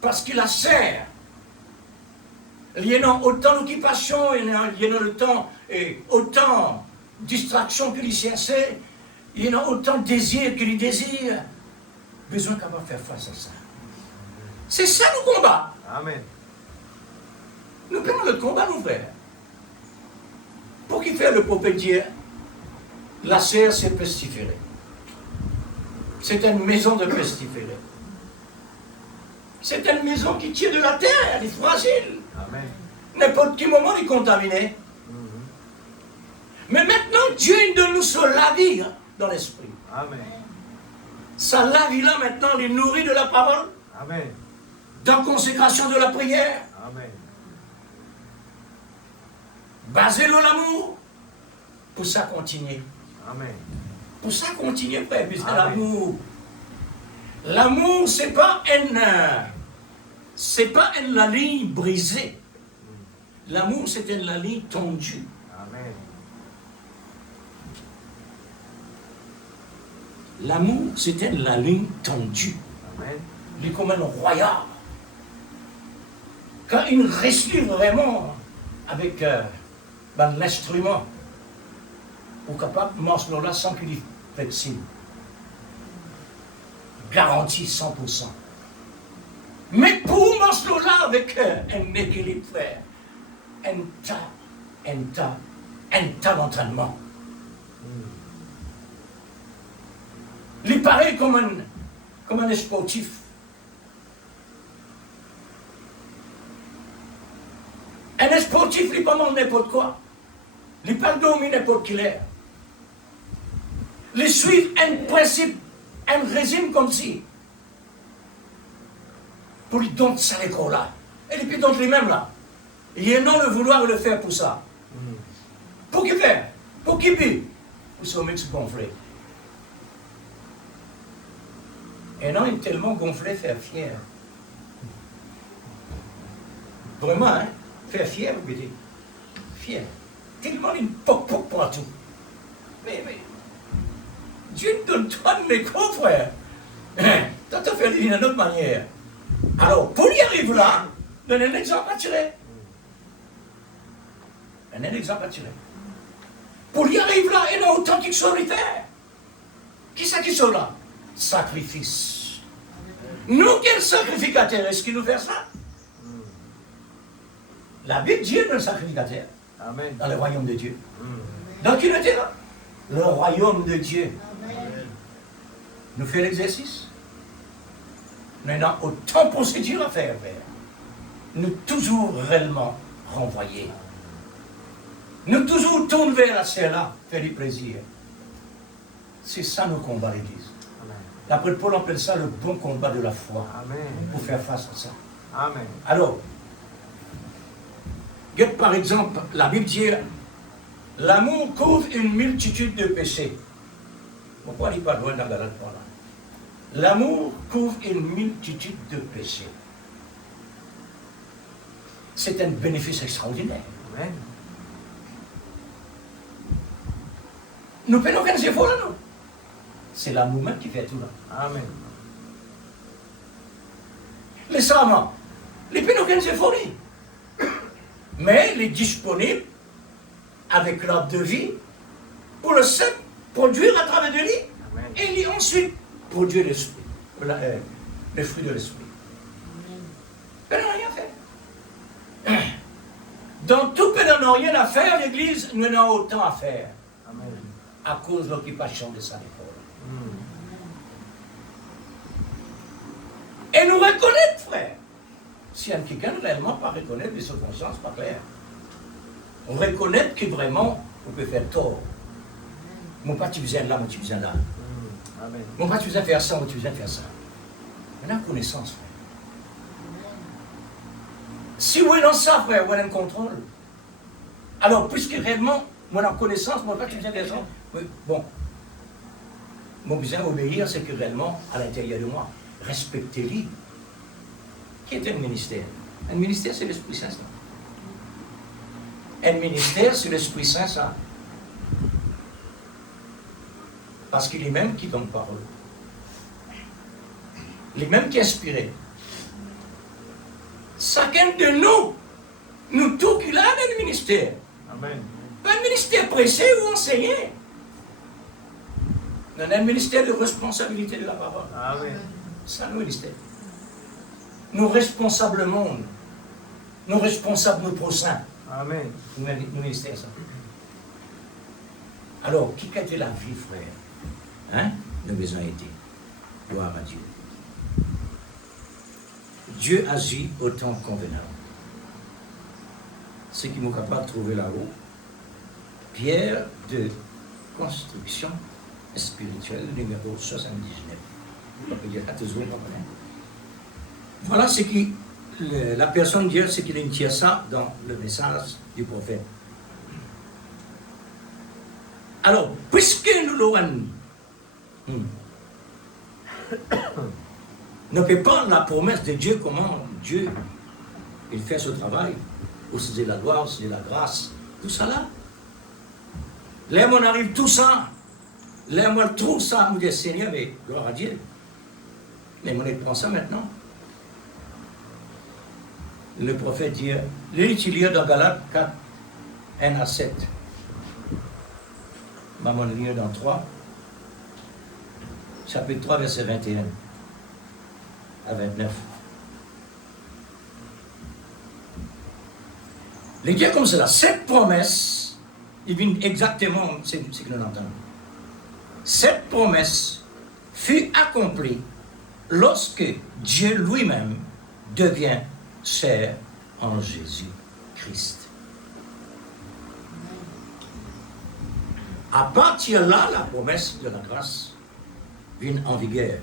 parce qu'il a serre. Il y a autant d'occupation, il y a le temps, et autant de distractions qu'il y cherchait, il y a autant de désirs qu'il y désire. Besoin qu'on va faire face à ça. C'est ça le combat. Amen. Nous prenons le combat, nos frères. Pour qui faire le prophète dire, la serre c'est pestiféré. C'est une maison de pestiféré. C'est une maison qui tire de la terre, elle est fragile. Amen. N'importe quel moment, elle est contaminée. Mais maintenant, Dieu de nous se laver dans l'esprit. Amen. Ça lave là maintenant, les nourrit de la parole, Amen. dans consécration de la prière, Amen. basé sur l'amour, pour ça continuer. Amen. Pour ça continuer, frère, puisque Amen. l'amour. L'amour, c'est pas la ligne brisée. L'amour, c'était la ligne tendue. Amen. L'amour, c'était la ligne tendue. Amen. Il est comme un royal. Quand il respire vraiment avec l'instrument, ou capable de marcher là sans qu'il y fait signe. Garantie 100%. Mais pour marcher là avec un équilibre, frère, un tas d'entraînement. Il est pareil comme un sportif. Un sportif, il n'est pas dans n'importe quoi. Il n'est pas dominer n'importe qui l'air. Il suit un principe, un régime comme si. Pour lui donner ça l'école là. Et puis donc lui-même là. Il y a non le vouloir le faire pour ça. Pour qui faire? Pour qui but? Pour se remettre gonfler. Et non, il est tellement gonflé, faire fier. Vraiment, hein? Faire fier, vous dites. Fier. Tellement une poc-poc partout. Mais, Dieu nous donne toi de l'écho, frère. Toi, tu as fait d'une autre manière. Alors, pour y arriver là, donne un exemple à tirer. Un exemple à tirer. Pour y arriver là, il y a authentique solitaire. Qui c'est qui sont là? Sacrifice. Nous, quel sacrificateur est-ce qui nous fait ça? La Bible dit le sacrificateur. Amen. Dans le royaume de Dieu. Dans qui était là? Le royaume de Dieu. Amen. Nous faisons l'exercice. Nous avons autant de procédures à faire, frère. Nous toujours réellement renvoyer. Nous toujours tourner vers la celle-là, faire du plaisir. C'est ça nos combats, l'Église. L'apôtre Paul appelle ça le bon combat de la foi. Amen. Pour faire face à ça. Amen. Alors, regarde par exemple, la Bible dit l'amour couvre une multitude de péchés. Pourquoi il n'est pas loin dans Galate par là? L'amour couvre une multitude de péchés. C'est un bénéfice extraordinaire. Amen. Nous prenons aucun effort là, nous. C'est l'amour même qui fait tout là. Amen. Les serments, les prenons aucun effort. Mais il est disponible avec l'ordre de vie pour le seul produire à travers de lui. Amen. Et il ensuite produire l'esprit, les fruits de l'esprit. Mais Donc tout peut n'en rien à faire, l'Église n'en a autant à faire. Amen. À cause de l'occupation de sa école. Et nous reconnaître, frère. Si un quelqu'un réellement pas reconnaître de sa conscience, pas clair. On reconnaît que vraiment, on peut faire tort. Mon pas tu viens là, mon tu viens là. Amen. Mon pas tu viens faire ça, mon tu viens faire ça. On a connaissance, frère. Si on est dans ça, frère, on a un contrôle. Alors, puisque réellement, on a connaissance, mon pas tu viens faire ça. Bon. Mon besoin d'obéir, c'est que réellement, à l'intérieur de moi, respectez-les. Qui est un ministère? Un ministère, c'est l'Esprit Saint. Un ministère, c'est l'Esprit Saint, ça. Parce qu'il est même qui donne parole. Il est même qui inspire. Chacun de nous tous qu'il a un ministère. Amen. Pas un ministère pressé ou enseigné. On a un ministère de responsabilité de la parole. Amen. C'est un ministère. Nous responsables le monde. Nous responsables nos prochains. Amen. Nous ministère ça. Alors, qui a été la vie, frère? Hein? Nous avons été. Gloire à Dieu. Dieu agit au temps convenable. Ce qui m'est capable de trouver là-haut, pierre de construction spirituelle, numéro 79. Voilà ce qui, la personne dit, c'est qu'il tient ça dans le message du prophète. Alors, puisque nous l'avons, ne peut pas la promesse de Dieu, comment Dieu il fait ce travail, où c'est la gloire, c'est la grâce, tout ça là. Là, on arrive tout ça. Là, moi, je trouve ça, je me dis, Seigneur, mais gloire à Dieu. Mais on prend ça maintenant. Le prophète dit, il lit dans Galates 4, 1 à 7. Maman lit dans 3, chapitre 3, verset 21 à 29. Les gars comme cela, cette promesse, il vient exactement ce que nous entendons. Cette promesse fut accomplie lorsque Dieu lui-même devient chair en Jésus-Christ. À partir de là, la promesse de la grâce vient en vigueur.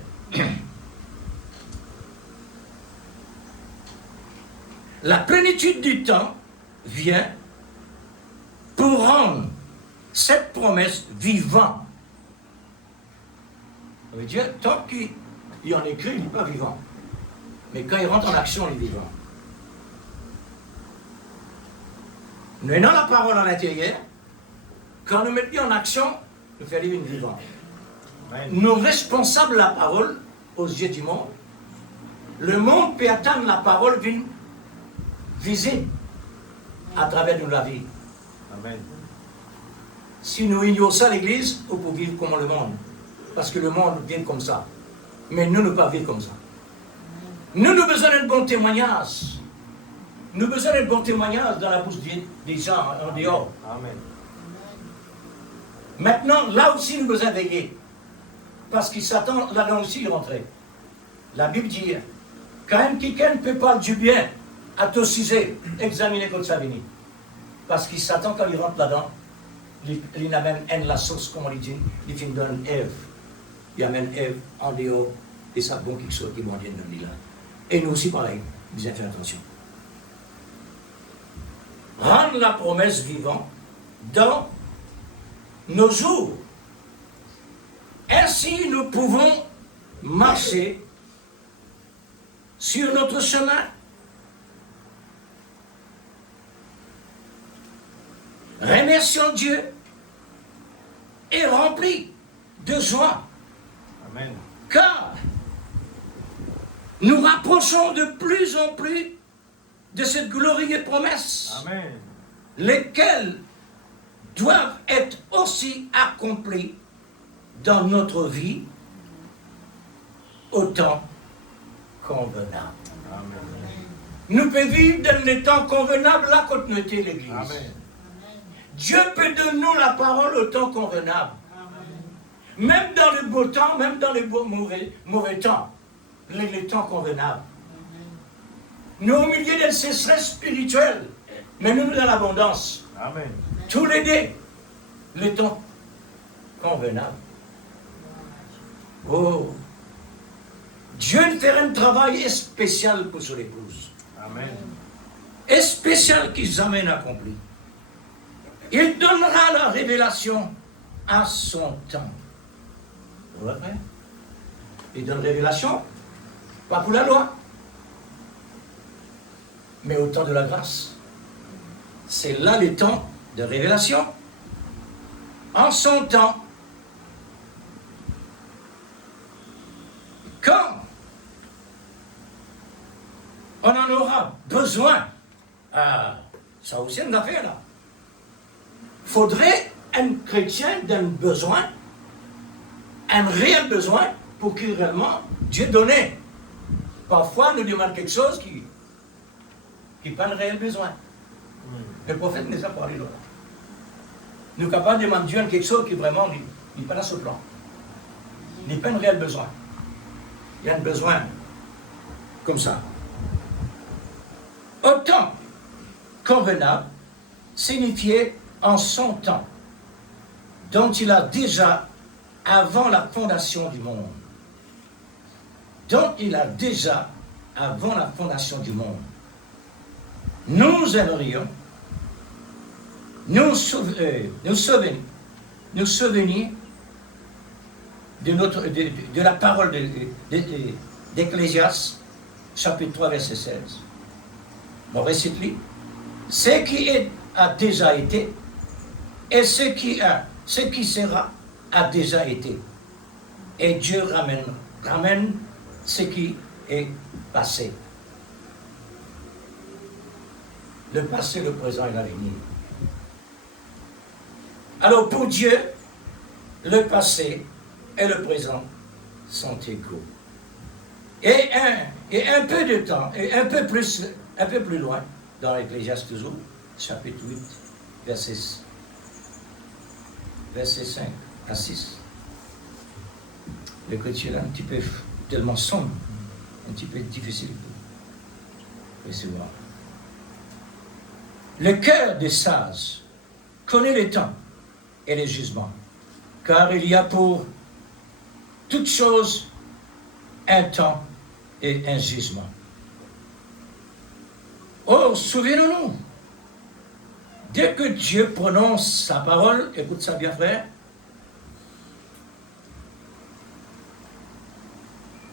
La plénitude du temps vient pour rendre cette promesse vivante. Ça veut dire, tant qu'il en écrit, il n'est pas vivant. Mais quand il rentre en action, il est vivant. Nous ayons la parole à l'intérieur. Quand nous mettons en action, nous faisons une vivant. Nous responsables de la parole aux yeux du monde. Le monde peut attendre la parole d'une visite à travers de la vie. Amen. Si nous ignorons ça, l'Église, nous pouvons vivre comme le monde. Parce que le monde vit comme ça. Mais nous ne pouvons pas vivre comme ça. Nous avons besoin d'un bon témoignage. Nous avons besoin d'un bon témoignage dans la bouche des gens en dehors. Amen. Maintenant, là aussi, nous devons veiller. Parce qu'il s'attend là-dedans aussi rentrer. La Bible dit, quand quelqu'un peut parler du bien à ton sujet, examinez comme ça vient. Parce qu'il s'attend quand il rentre là-dedans, il amène la source, comme on dit, il finit donne Ève. Il amène Ève en dehors, et ça bon quelque chose qui m'en vient de là. Et nous aussi, pareil, bien faire attention. Rendre la promesse vivante dans nos jours. Ainsi, nous pouvons marcher sur notre chemin. Remercions Dieu et remplis de joie. Amen. Car nous rapprochons de plus en plus de cette glorieuse promesse, Amen. lesquelles doivent être aussi accomplies dans notre vie au temps convenable. Amen. nous pouvons vivre dans les temps convenables là quand nous étions l'Église. Amen. Dieu peut donner nous la parole au temps convenable. Même dans le beau temps, même dans les mauvais temps. Les temps convenables. Nous au milieu d'une sécheresse spirituelle, mais nous dans l'abondance. Amen. Tous les deux, les temps convenables. Oh, Dieu fait un travail spécial pour son épouse. Amen. Et spécial qu'il jamais accompli. Il donnera la révélation à son temps. Vous voyez? Il donne révélation, pas pour la loi, mais au temps de la grâce. C'est là le temps de révélation. En son temps, quand on en aura besoin, ça aussi une affaire là. Faudrait un chrétien d'un besoin, un réel besoin, pour que réellement Dieu donne. Parfois, nous demande quelque chose qui pas un réel besoin. Le prophète nous a parlé là. Nous sommes capables de demander Dieu quelque chose qui vraiment n'est pas dans ce plan. Il n'y a pas un réel besoin. Il y a un besoin comme ça. Autant convenable signifiait en son temps, dont il a déjà avant la fondation du monde. Dont il a déjà avant la fondation du monde. Nous aimerions nous souvenir de la parole d'Ecclésiaste, chapitre 3, verset 16. On récite-lui. Ce qui a déjà été, et ce qui sera, a déjà été. Et Dieu ramène ce qui est passé. Le passé, le présent et l'avenir. Alors pour Dieu, le passé et le présent sont égaux. Et un peu de temps, et un peu plus loin, dans l'Ecclésiaste toujours, chapitre 8, verset 5 à 6. Le chrétien est un petit peu tellement sombre, un petit peu difficile pour recevoir. Le cœur des sages connaît les temps et les jugements, car il y a pour toute chose un temps et un jugement. Oh, souvenons-nous, dès que Dieu prononce sa parole, écoute ça bien frère,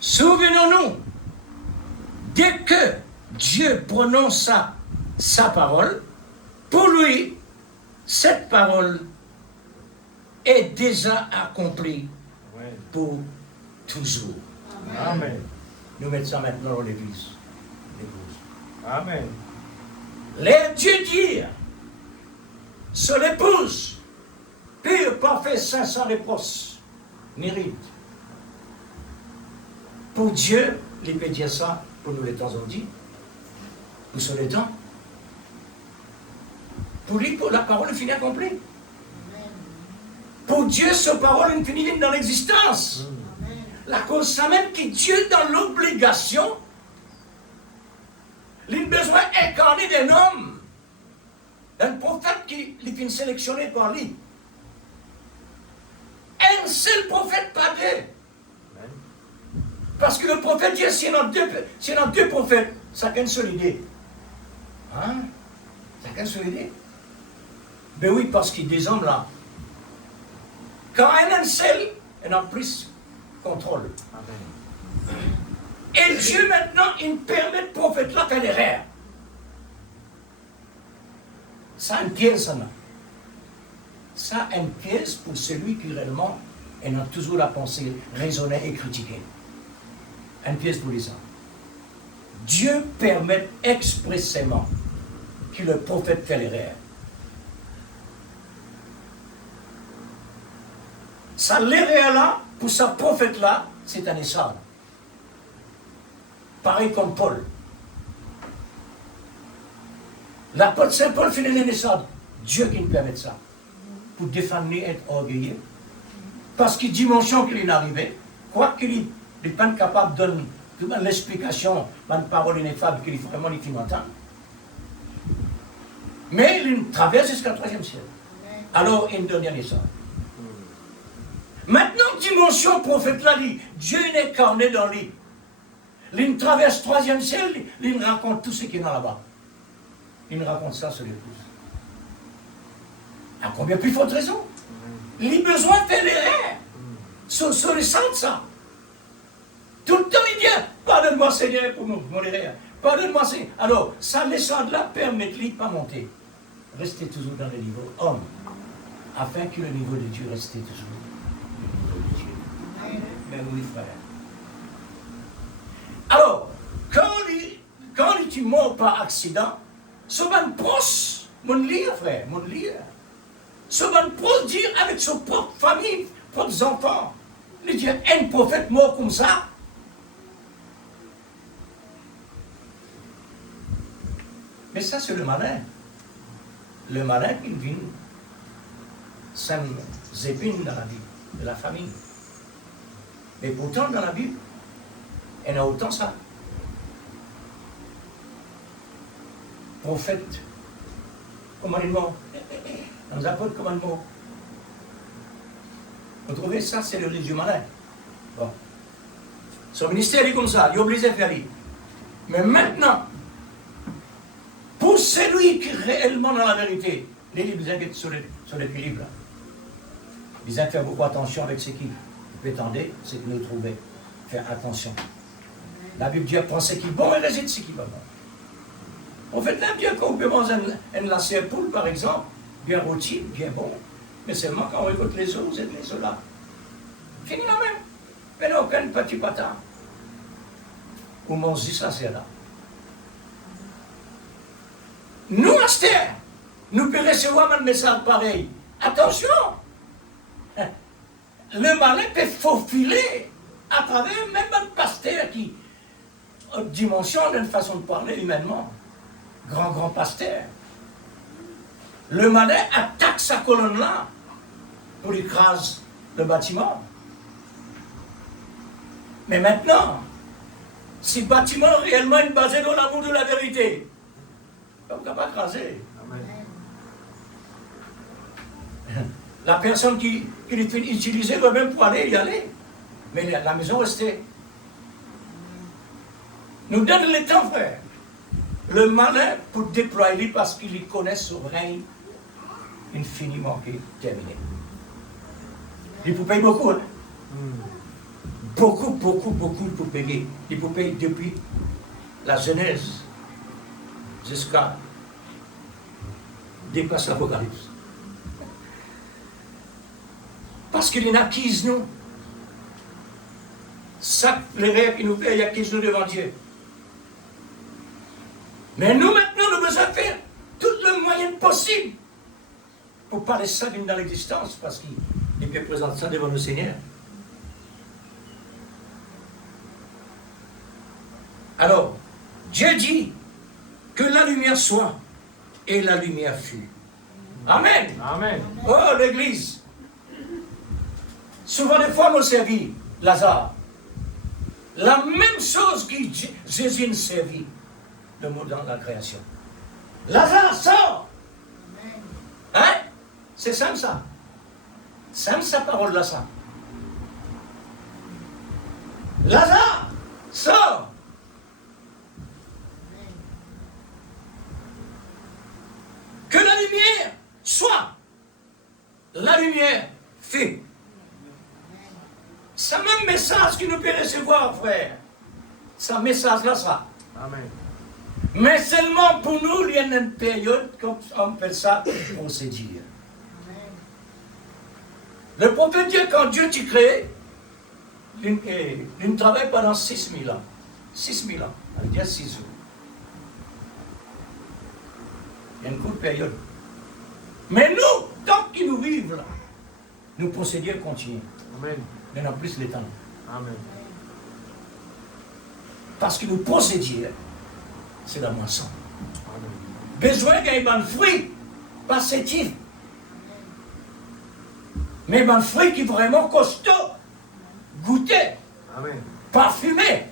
souvenons-nous, dès que Dieu prononce sa parole, pour lui, cette parole est déjà accomplie pour toujours. Amen. Nous mettons ça maintenant dans l'Église. Amen. Les Dieu dire sur l'épouse, pure, parfait, saint, sans reproche, ni ride. Pour Dieu, il peut dire ça, pour nous les temps on dit, pour sur les temps. Pour lui, la parole finit accomplie. Pour Dieu, cette parole finit dans l'existence. La cause, ça même que Dieu, dans l'obligation, il a besoin incarné d'un homme, d'un prophète qui est sélectionné par lui. Un seul prophète, pas deux. Parce que le prophète dit, c'est dans deux prophètes, ça a qu'une seule idée. Hein? Ça a qu'une seule idée. Ben oui, parce qu'il y a des hommes là. Quand un seul, il a plus contrôle. Amen. Et Dieu maintenant, il permet le prophète là de faire l'erreur. Ça une pièce, ça. Ça une pièce pour celui qui réellement a toujours la pensée raisonnée et critiquée. Une pièce pour les hommes. Dieu permet expressément que le prophète fait l'erreur. Ça l'erreur là, pour ce prophète là, c'est un essai. Pareil comme Paul. L'apôtre Saint Paul fait les naissances. Dieu qui nous permet ça. Pour défendre être orgueilleux. Parce qu'il dimension qu'il est arrivé, quoi qu'il n'est pas capable de donner l'explication, une parole ineffable qu'il est vraiment entendre. Mais il traverse jusqu'au 3e ciel. Alors, il donne naissance. Maintenant, dimension prophète là, Dieu est incarné dans lui. Il traverse 3e ciel, il raconte tout ce qui est dans là-bas. Il raconte ça sur les pouces. À combien plus forte raison? Il a besoin de faire l'erreur. Sur les centres, ça. Tout le temps, il dit, pardonne-moi Seigneur pour mon erreur. Pardonne-moi Seigneur. Alors, ça descend là, permet-lui de pas monter. Restez toujours dans le niveau homme. Afin que le niveau de Dieu reste toujours le niveau de Dieu. Mais oui, frère. Alors, quand il est mort par accident, ce ban proche, mon lire, frère, mon lire. Ce ban proche dire avec son propre famille, propres enfants. Il dit, un prophète mort comme ça. Mais ça, c'est le malin. Le malin qui vient sans épines dans la vie de la famille. Mais pourtant, dans la Bible, il y en a autant ça. Prophète, commandement, dans les apôtres, commandement. Vous trouvez ça, c'est le religieux malin. Bon. Son ministère est comme ça, il est obligé de faire lui. Mais maintenant, pour celui qui est réellement dans la vérité, il est besoin d'être sur l'équilibre. Il besoin de faire beaucoup attention avec ce qui prétendait, ce que nous trouvons. Faire attention. La Bible dit, prends ce qui est bon et réside ce qui est pas bon. En fait, là, bien qu'on peut manger un lacet poule, par exemple, bien rôti, bien bon, mais seulement quand on récolte les os, vous êtes les os là. Fini la même. Mais non, aucun petit patin. Ou manger ça, c'est là. Nous, Esther, nous pouvons recevoir un message pareil. Attention! Le malin peut faufiler à travers même un pasteur qui, en dimension d'une façon de parler humainement, grand pasteur. Le malin attaque sa colonne là pour écraser le bâtiment. Mais maintenant, si le bâtiment réellement est basé dans l'amour de la vérité, on ne peut pas écraser. La personne qui est utilisée va même pour aller y aller. Mais la maison restait. Nous donne le temps, frère. Le malin pour déployer parce qu'il connaît son règne infiniment qui est terminé. Il faut payer beaucoup. Hein? Beaucoup pour payer. Il faut payer depuis la Genèse jusqu'à dépasse l'Apocalypse. Parce qu'il est acquise, nous. Ça, les rêves qu'il nous fait, il acquise nous devant Dieu. Mais nous, maintenant, nous avons besoin de faire tout le moyen possible pour parler ça dans l'existence, parce qu'il peut présenter ça devant le Seigneur. Alors, Dieu dit que la lumière soit, et la lumière fut. Amen. Amen. Oh, l'Église. Souvent, des fois, nous servi Lazare. La même chose que Jésus nous servit, le mot dans la création. Lazare, sort! Hein? C'est simple ça. Simple sa parole là, ça. Lazare, sort! Que la lumière soit. La lumière fait. C'est le même message que nous pouvons recevoir, frère. Ce message-là, ça. Amen. Mais seulement pour nous, il y a une période, comme on appelle ça, procédure. Le prophète Dieu, quand Dieu t'a créé, il travaille pendant 6000 ans. 6000 ans. Il y a 6 jours. Il y a une courte période. Mais nous, tant que nous vivons là, nos procédures continuent. Amen. Mais non plus les temps. Amen. Parce que nos procédures, c'est la moisson. Amen. besoin d'un fruit, pas sétif. Mais un fruit qui est vraiment costaud, goûté, Amen. parfumé.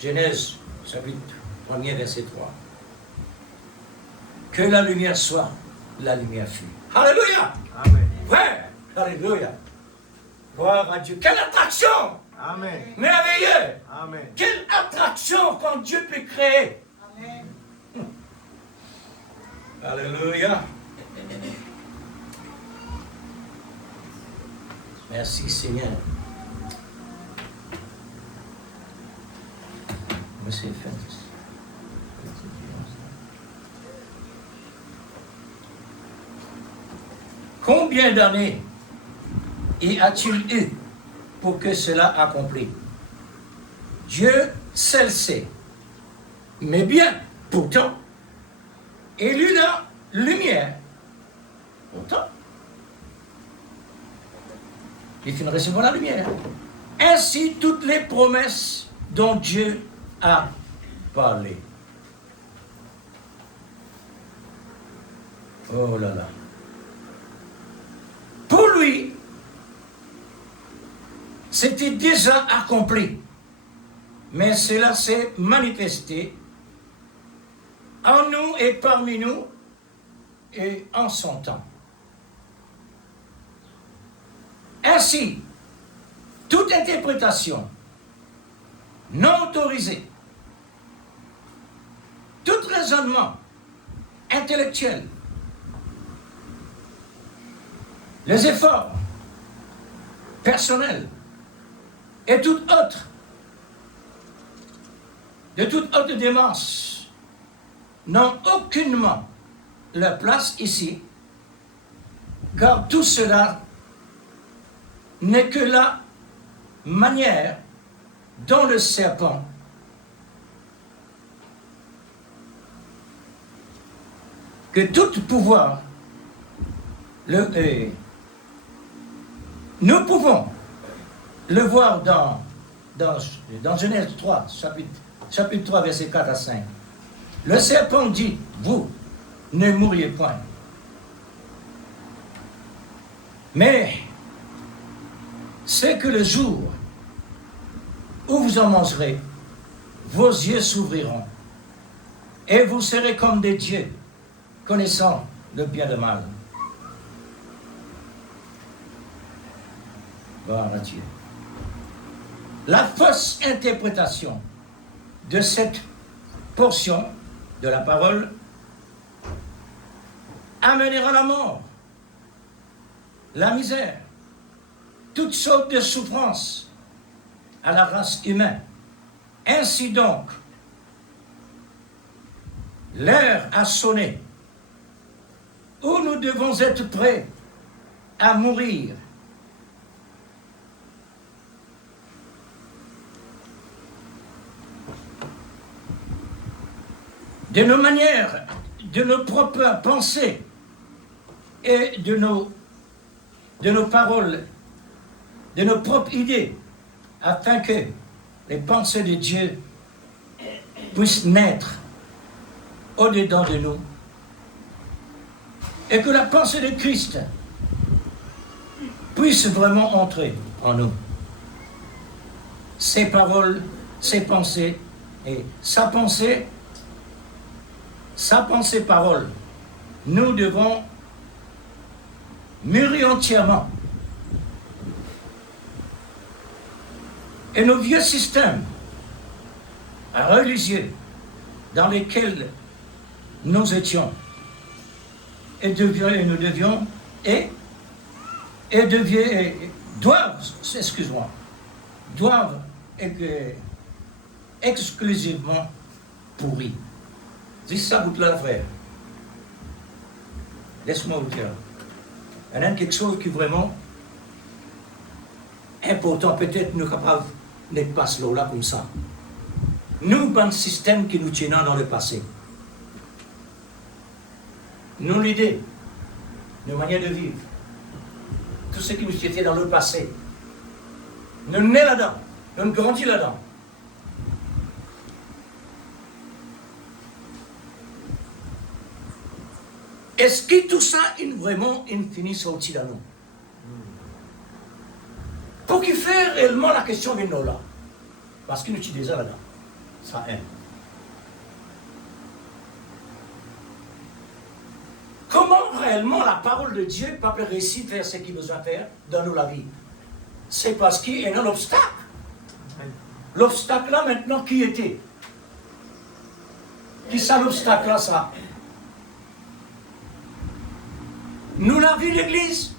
Genèse, chapitre 1er, verset 3. Que la lumière soit, la lumière fut. Alléluia! Amen. Frère, alléluia! Gloire à Dieu. Quelle attraction! Amen. Merveilleux! Amen. Quelle attraction quand Dieu peut créer! Amen. Alléluia! Merci Seigneur. Monsieur Félix. Combien d'années y a-t-il eu pour que cela accomplisse? Dieu seul sait. Mais bien, pourtant, il eut la lumière. Pourtant, il finit de recevoir la lumière. Ainsi, toutes les promesses dont Dieu a parlé. Oh là là. Pour lui, c'était déjà accompli. Mais cela s'est manifesté en nous et parmi nous et en son temps. Ainsi, toute interprétation non autorisée, tout raisonnement intellectuel, les efforts personnels et de toute autre démarche n'ont aucunement leur place ici, car tout cela n'est que la manière dont le serpent que tout pouvoir nous pouvons le voir dans Genèse 3, chapitre 3, verset 4 à 5. Le serpent dit, vous ne mourriez point. Mais c'est que le jour où vous en mangerez, vos yeux s'ouvriront et vous serez comme des dieux, connaissant le bien et le mal. Gloire à Dieu. La fausse interprétation de cette portion de la parole amènera la mort, la misère, toutes sortes de souffrances à la race humaine. Ainsi donc, l'heure a sonné où nous devons être prêts à mourir. De nos manières, de nos propres pensées et de nos paroles, de nos propres idées, afin que les pensées de Dieu puissent naître au-dedans de nous et que la pensée de Christ puisse vraiment entrer en nous. Ses paroles, ses pensées et sa pensée, parole, nous devons mûrir entièrement. Et nos vieux systèmes religieux dans lesquels nous étions doivent être exclusivement pourris. Dis ça, goûte là, frère. Laisse-moi vous dire. Il y a quelque chose qui est vraiment important, peut-être nous capables de passer là comme ça. Nous, dans le système qui nous tient dans le passé. Nous, l'idée, nos manières de vivre, tout ce qui nous tient dans le passé. Nous nés là-dedans, nous grandis là-dedans. Est-ce que tout ça est vraiment infini sorti dans nous? Pour qu'il fait réellement la question de nous là. Parce qu'il nous tue déjà là-dedans. Ça aime. Comment réellement la parole de Dieu peut réussir à faire ce qu'il besoin de faire dans nous la vie? C'est parce qu'il y a un obstacle. L'obstacle là maintenant qui était? Qui ça l'obstacle là ça? Nous la vie l'église.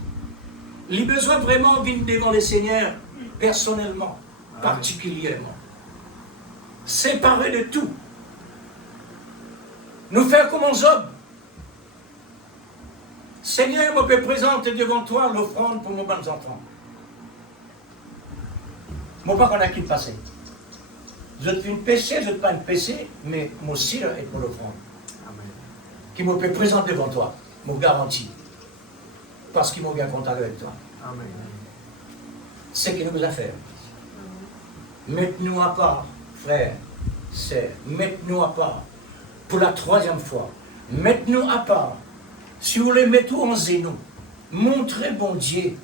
Les besoins vraiment viennent devant le Seigneur personnellement, particulièrement. Séparés de tout. Nous faire comme Job. Seigneur, je peux présenter devant toi l'offrande pour mes bons enfants. Je ne sais pas qu'on a qui passer. Je te fais une péché, je ne te pas une péché, mais mon cire est pour l'offrande. Qui me peut présenter devant toi, me garantit. Parce qu'il m'a bien contact avec toi. Amen. C'est ce qu'il nous a fait. Mettez-nous à part, frères, sœurs, mettez-nous à part. Pour la 3e fois, mettez-nous à part. Si vous voulez mettre en zéno, montrez bon Dieu,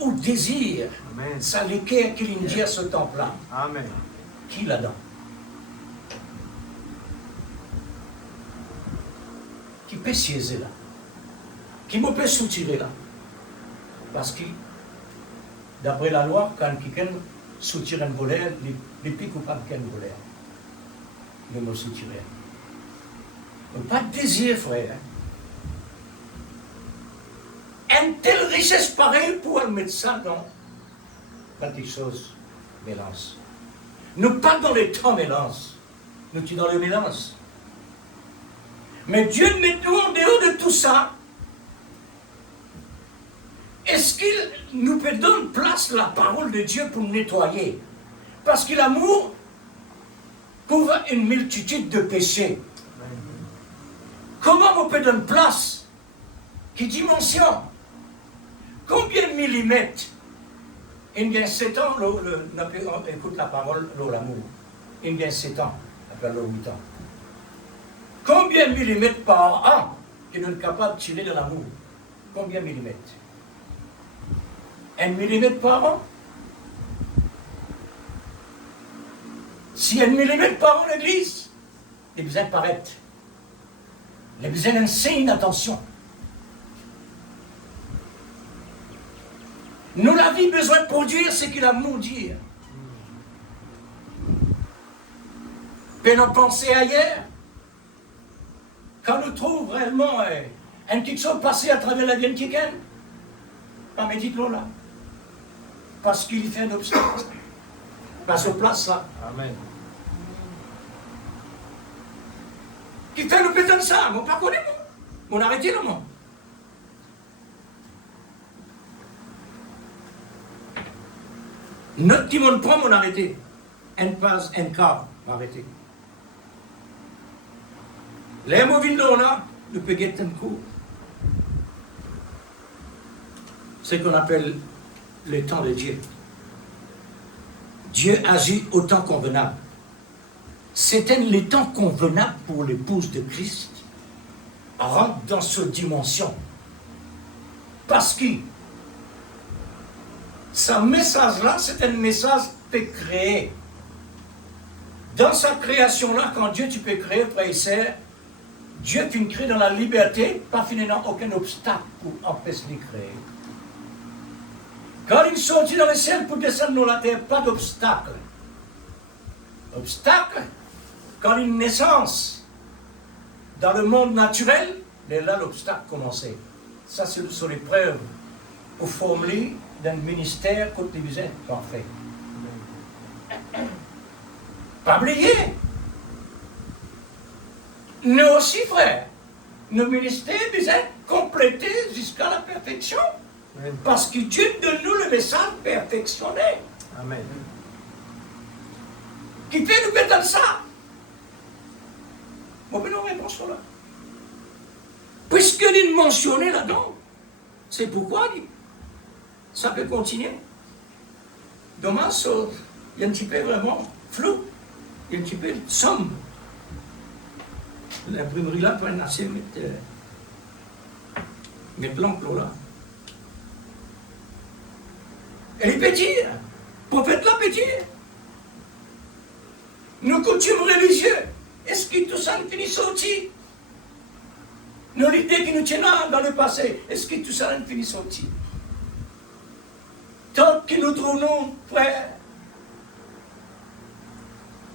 ou désir, Amen. Ça l'équerre qu'il nous dit à ce temple-là. Amen. Qui là-dedans? Qui peut siéger là? Qui me peut soutirer là? Parce que, d'après la loi, quand quelqu'un soutire un voleur, les plus coupables qu'un voleur, il me soutirer. Pas de désir, frère. Une telle richesse pareille pour mettre ça dans quelque chose mélange. Nous pas dans les temps mélange, nous sommes dans le mélange. Mais Dieu met nous en dehors de tout ça. Est-ce qu'il nous peut donner place la parole de Dieu pour nous nettoyer? Parce que l'amour couvre une multitude de péchés. Comment on peut donner place? Qui dimension? Combien de millimètres? Il y a 7 ans, écoute la parole, l'amour. Il y a 7 ans, après 8 ans. Combien de millimètres par an que nous sommes capables de tirer de l'amour? Combien de millimètres? 1 millimètre par an? Si 1 millimètre par an l'église, les besoins paraître. Les besoins d'un signe d'attention. Nous l'avons besoin de produire ce qu'il a maudit. Peut-on penser ailleurs? Quand nous trouvons réellement un petit chose passé à travers la vie de quelqu'un, pas médicament là. Parce qu'il fait un obstacle. Pas se place là. Amen. Qui fait le pétain de ça? Moi, pas connu, moi. On a arrêté le monde. Notre petit monde prend, on a arrêté. Un passe, un quart, on a arrêté. Les mauvais là, nous pouvons guetter un coup. C'est ce qu'on appelle le temps de Dieu. Dieu agit au temps convenable. C'était le temps convenable pour l'épouse de Christ. Rentre dans cette dimension. Parce que ce message-là, c'est un message qui peut créer. Dans sa création-là, quand Dieu tu peux créer, frère et sœur, Dieu tu crée dans la liberté, pas finalement aucun obstacle pour empêcher de créer. Quand il sortit dans le ciel pour descendre dans la terre, pas d'obstacle. Obstacle, quand une naissance dans le monde naturel, et là l'obstacle commençait. Ça, c'est sur les preuves pour formuler d'un ministère côté des besoins parfait. Pas oublier. Nous aussi, frères, nos ministères besoin complétés jusqu'à la perfection. Amen. Parce que Dieu donne nous le message perfectionné. Amen. Qui fait nous mettre dans ça? Bon, mais non, réponse là. Puisque nous mentionnons là-dedans, c'est pourquoi ça peut continuer. Dommage, il y a un petit peu vraiment flou, il y a un petit peu sombre. L'imprimerie là peut assez mettre Maintenant, là. Elle est petite. Prophète là, petit. Nos coutumes religieuses, est-ce que tout ça ne finit sorti? Nos idées qui nous tiennent dans le passé, est-ce que tout ça ne finit sorti? Tant que nous trouvons, frère,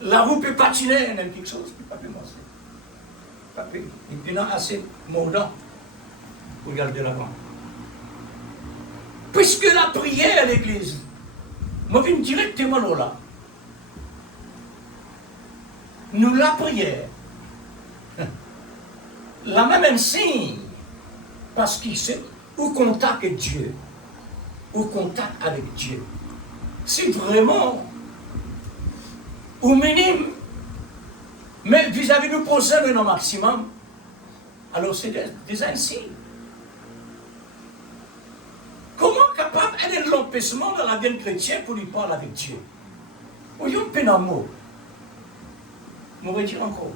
la roue peut patiner, il y a quelque chose qui ne peut pas commencer. Il y a assez mordant pour garder l'avant. Puisque la prière à l'église, moi je viens directement là. Nous la prière, la même signe, parce qu'il c'est au contact avec Dieu, au contact avec Dieu. C'est vraiment au minimum, mais vis-à-vis du prochain au maximum, alors c'est des insignes. Comment capable d'aller l'empêchement dans la vie chrétienne pour lui parler avec Dieu? Voyons peine en mots. Je vais dire encore.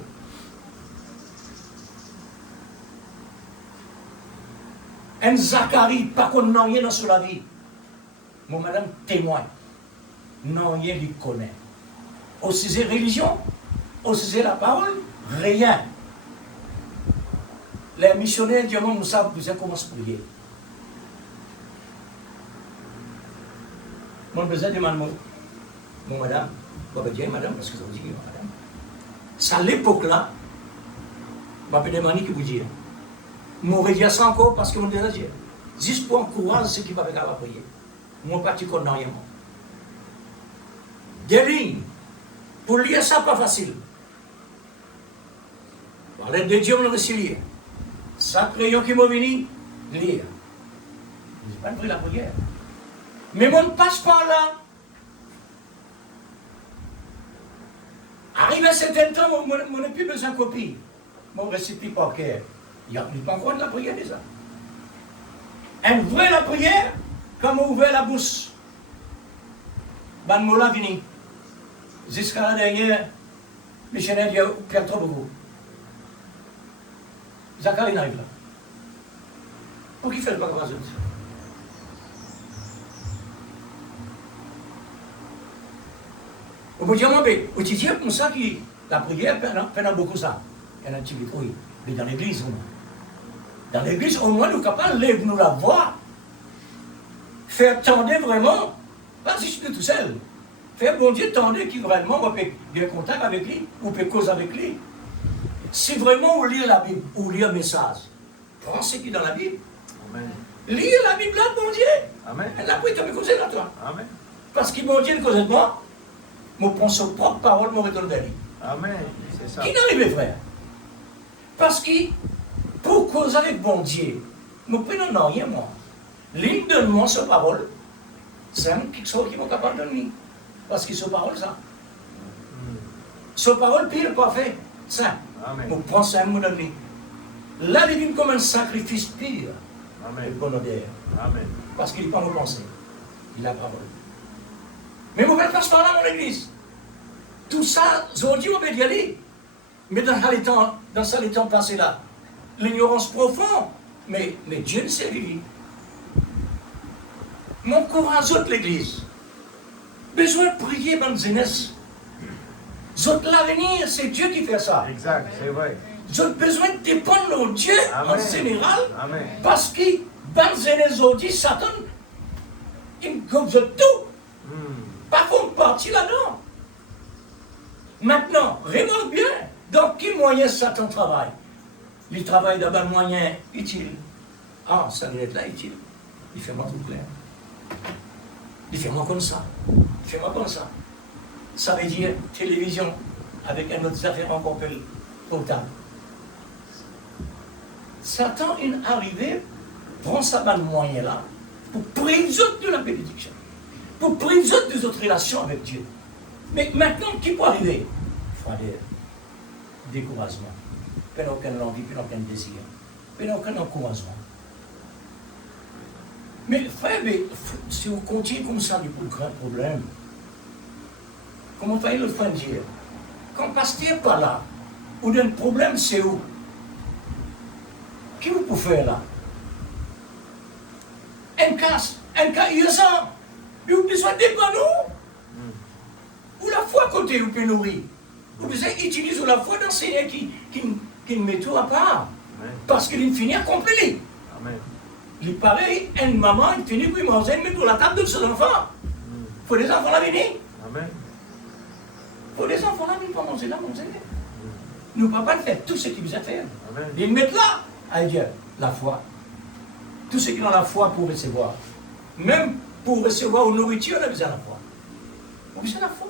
Un Zacharie, pas qu'on n'a rien dans la vie. Mon madame témoigne. Non, rien lui connaît. Au sujet religion, au sujet la parole, rien. Les missionnaires du monde, nous savons comment se prier. Mon besoin de mon madame, je vais dire madame, parce que je vous dis madame. C'est à l'époque-là, je vais demander que vous dites. Je vais dire ça encore parce que je vais dire. Juste pour encourager ceux qui vont prier. Mon parti qu'on n'a rien. Des lignes. Pour lire ça, pas facile. Par l'aide de Dieu, on va lire. Ça, crayon qui m'a venu, lire. Je n'ai pas pris la prière. Mais mon passe par là. Arrive à un certain temps, on n'a plus besoin de copie. Mon récipient par cœur. Il n'y a pas encore de la prière déjà. Un vrai la prière, comme on ouvre la bouche. Ben, mola vini. Jusqu'à la dernière, missionnaire dit Pierre trop beaucoup. Zacharie arrive là. Pour qui fait le bagage? Au bout du moment, on dit comme ça que la prière fait beaucoup ça. Il y en a un petit peu, oui, mais dans l'église, dans l'église, au moins, nous sommes capables de nous la voir. Faire tendre vraiment, pas juste tout seul. Faire bon Dieu tendre qui vraiment, on peut bien contact avec lui, on peut causer avec lui. Si vraiment on lit la Bible, ou lit un message, prends ce qui est dans la Bible. Amen. Lis la Bible là, bon Dieu. Amen. Elle n'a pas été causer là, toi. Amen. Parce que bon Dieu ne cause de moi, je prends sa propre parole, je retourne vers lui. Amen. C'est ça. Qui n'arrive, frère? Parce que, pour causer avec bon Dieu, je ne prends rien, moi. L'une donne-moi sa parole, c'est quelque chose qui est capable de donner. Parce que sa parole, ça. Sa parole, pire, pas fait. Ça. Je prends ça, je me donne. Là, il vient comme un sacrifice pire. Amen. Bon odeur. Amen. Parce qu'il n'est pas repensé. Il a la parole. Mais je ne vais pas se parler à mon église. Tout ça, aujourd'hui, on va y aller. Mais dans les temps passés là, l'ignorance profonde, mais Dieu ne sait lui. Mon courage de l'église. Besoin de prier dans la jeunesse. L'avenir, c'est Dieu qui fait ça. Exact, c'est vrai. J'ai besoin de dépendre de Dieu. Amen. En général. Amen. Parce que dans la jeunesse aujourd'hui, Satan, il gobe tout. Pas qu'on partie là-dedans. Maintenant, remarque bien, dans quel moyen Satan travaille? Il travaille dans un moyen utile. Ah, ça doit être là utile. Il fait moi tout clair. Il fait moi comme ça. Il fait moi comme ça. Ça veut dire télévision avec un autre affaire encore plus potable. Satan est arrivé, prend sa bonne moyen là, pour priver de la bénédiction. Pour priver des autres relations avec Dieu. Mais maintenant, qui peut arriver? Froideur, découragement, pas aucune envie, pas aucun désir, pas aucun encouragement. Mais frère, si vous continuez comme ça, il y a pas de grand problème. Comment faire le frère dire? Quand le pasteur n'est pas là, ou un problème, c'est où? Qu'est-ce que vous pouvez faire là? un cas innocent. Vous avez besoin de panneaux. Ou la foi côté, vous pouvez nourrir. Vous pouvez utiliser la foi d'un Seigneur qui met tout à part. Parce qu'il finit à compléter. Il paraît, une maman, il finit pour manger, mais pour la table de ses enfants. Il faut des enfants là venir. Il faut des enfants là venir pour manger là, manger. Nous, papa, fait tout ce qu'il vous a fait. Ils mettent là, à Dieu, la foi. Tout ce qui ont la foi pour recevoir. Même pour recevoir une nourriture, on a besoin de la foi. On a besoin de la foi.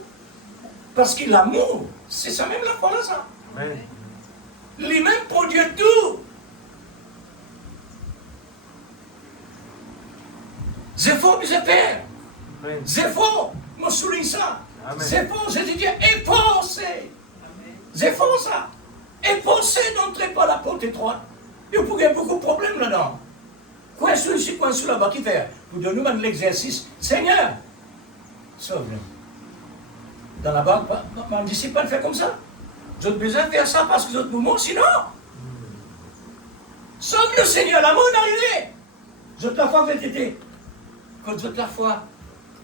Parce que l'amour, c'est ça même la foi là, ça. Les mêmes produits tout. C'est faux, mais c'est père. C'est faux, moi je souligne ça. C'est faux, je dis efforcez. C'est faux ça. Efforcez d'entrer par la porte étroite. Et vous avez beaucoup de problèmes là-dedans. Coin sur ici, coin sur là-bas, qui fait? Vous donnez nous l'exercice. Seigneur, sauve-le. Dans la banque, on ne dit pas de faire comme ça. Vous avez besoin de faire ça parce que vous êtes mouvement, sinon. Sauve le Seigneur, l'amour est arrivé. Vous êtes la foi été. Quand vous êtes la foi,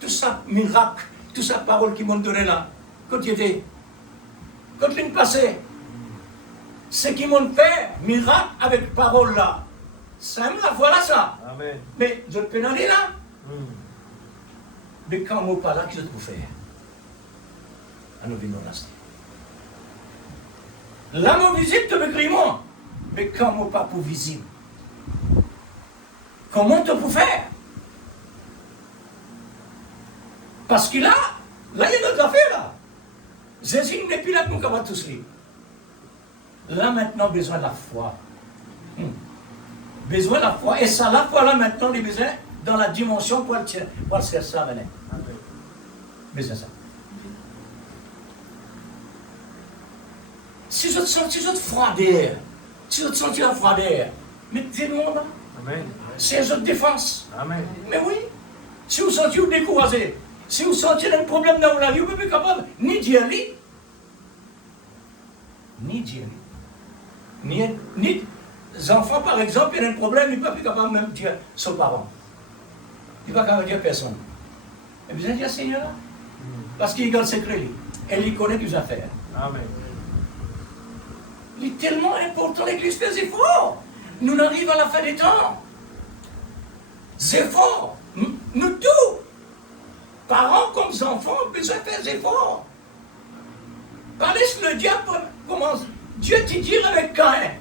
tout ça miracle, toute sa parole qui m'ont donné là, quand il était, quand il passait, ce qu'ils m'ont fait, miracle avec parole là, ça me la voilà ça. Amen. Mais vous êtes pénalisé là. Mais quand on pas là, qu'est-ce que vous faites? À nous venons là. Là, mon visible te me moi. Mais quand on pas pour visible, comment tu peux faire? Parce que là, il y a notre affaire là. Jésus n'est plus là pour qu'on va tous lire. Là maintenant, besoin de la foi. Besoin de la foi. Et ça, la foi là maintenant, les besoins dans la dimension pour le faire ça, venez. Besoin de ça. Si je te sens froideur, si je te sens la froideur, mettez-le là. C'est une autre défense. Amen. Mais oui, si vous sentez vous découragé, si vous sentez un problème dans la vie, vous ne pouvez pas capable ni d'y aller, ni les enfants, par exemple, il y a un problème, il ne peut pas capable même dire son parent. Il ne peut pas capable dire personne. Et vous allez dire Seigneur, parce qu'il garde le secret, lui. Et il connaît des affaires. Amen. Il est tellement important, l'Église fait des efforts. Nous arrivons à la fin des temps. C'est fort. Nous tous, parents comme enfants, besoin de faire des efforts. Pas laisse le diable commence. Dieu te dit avec Caïn.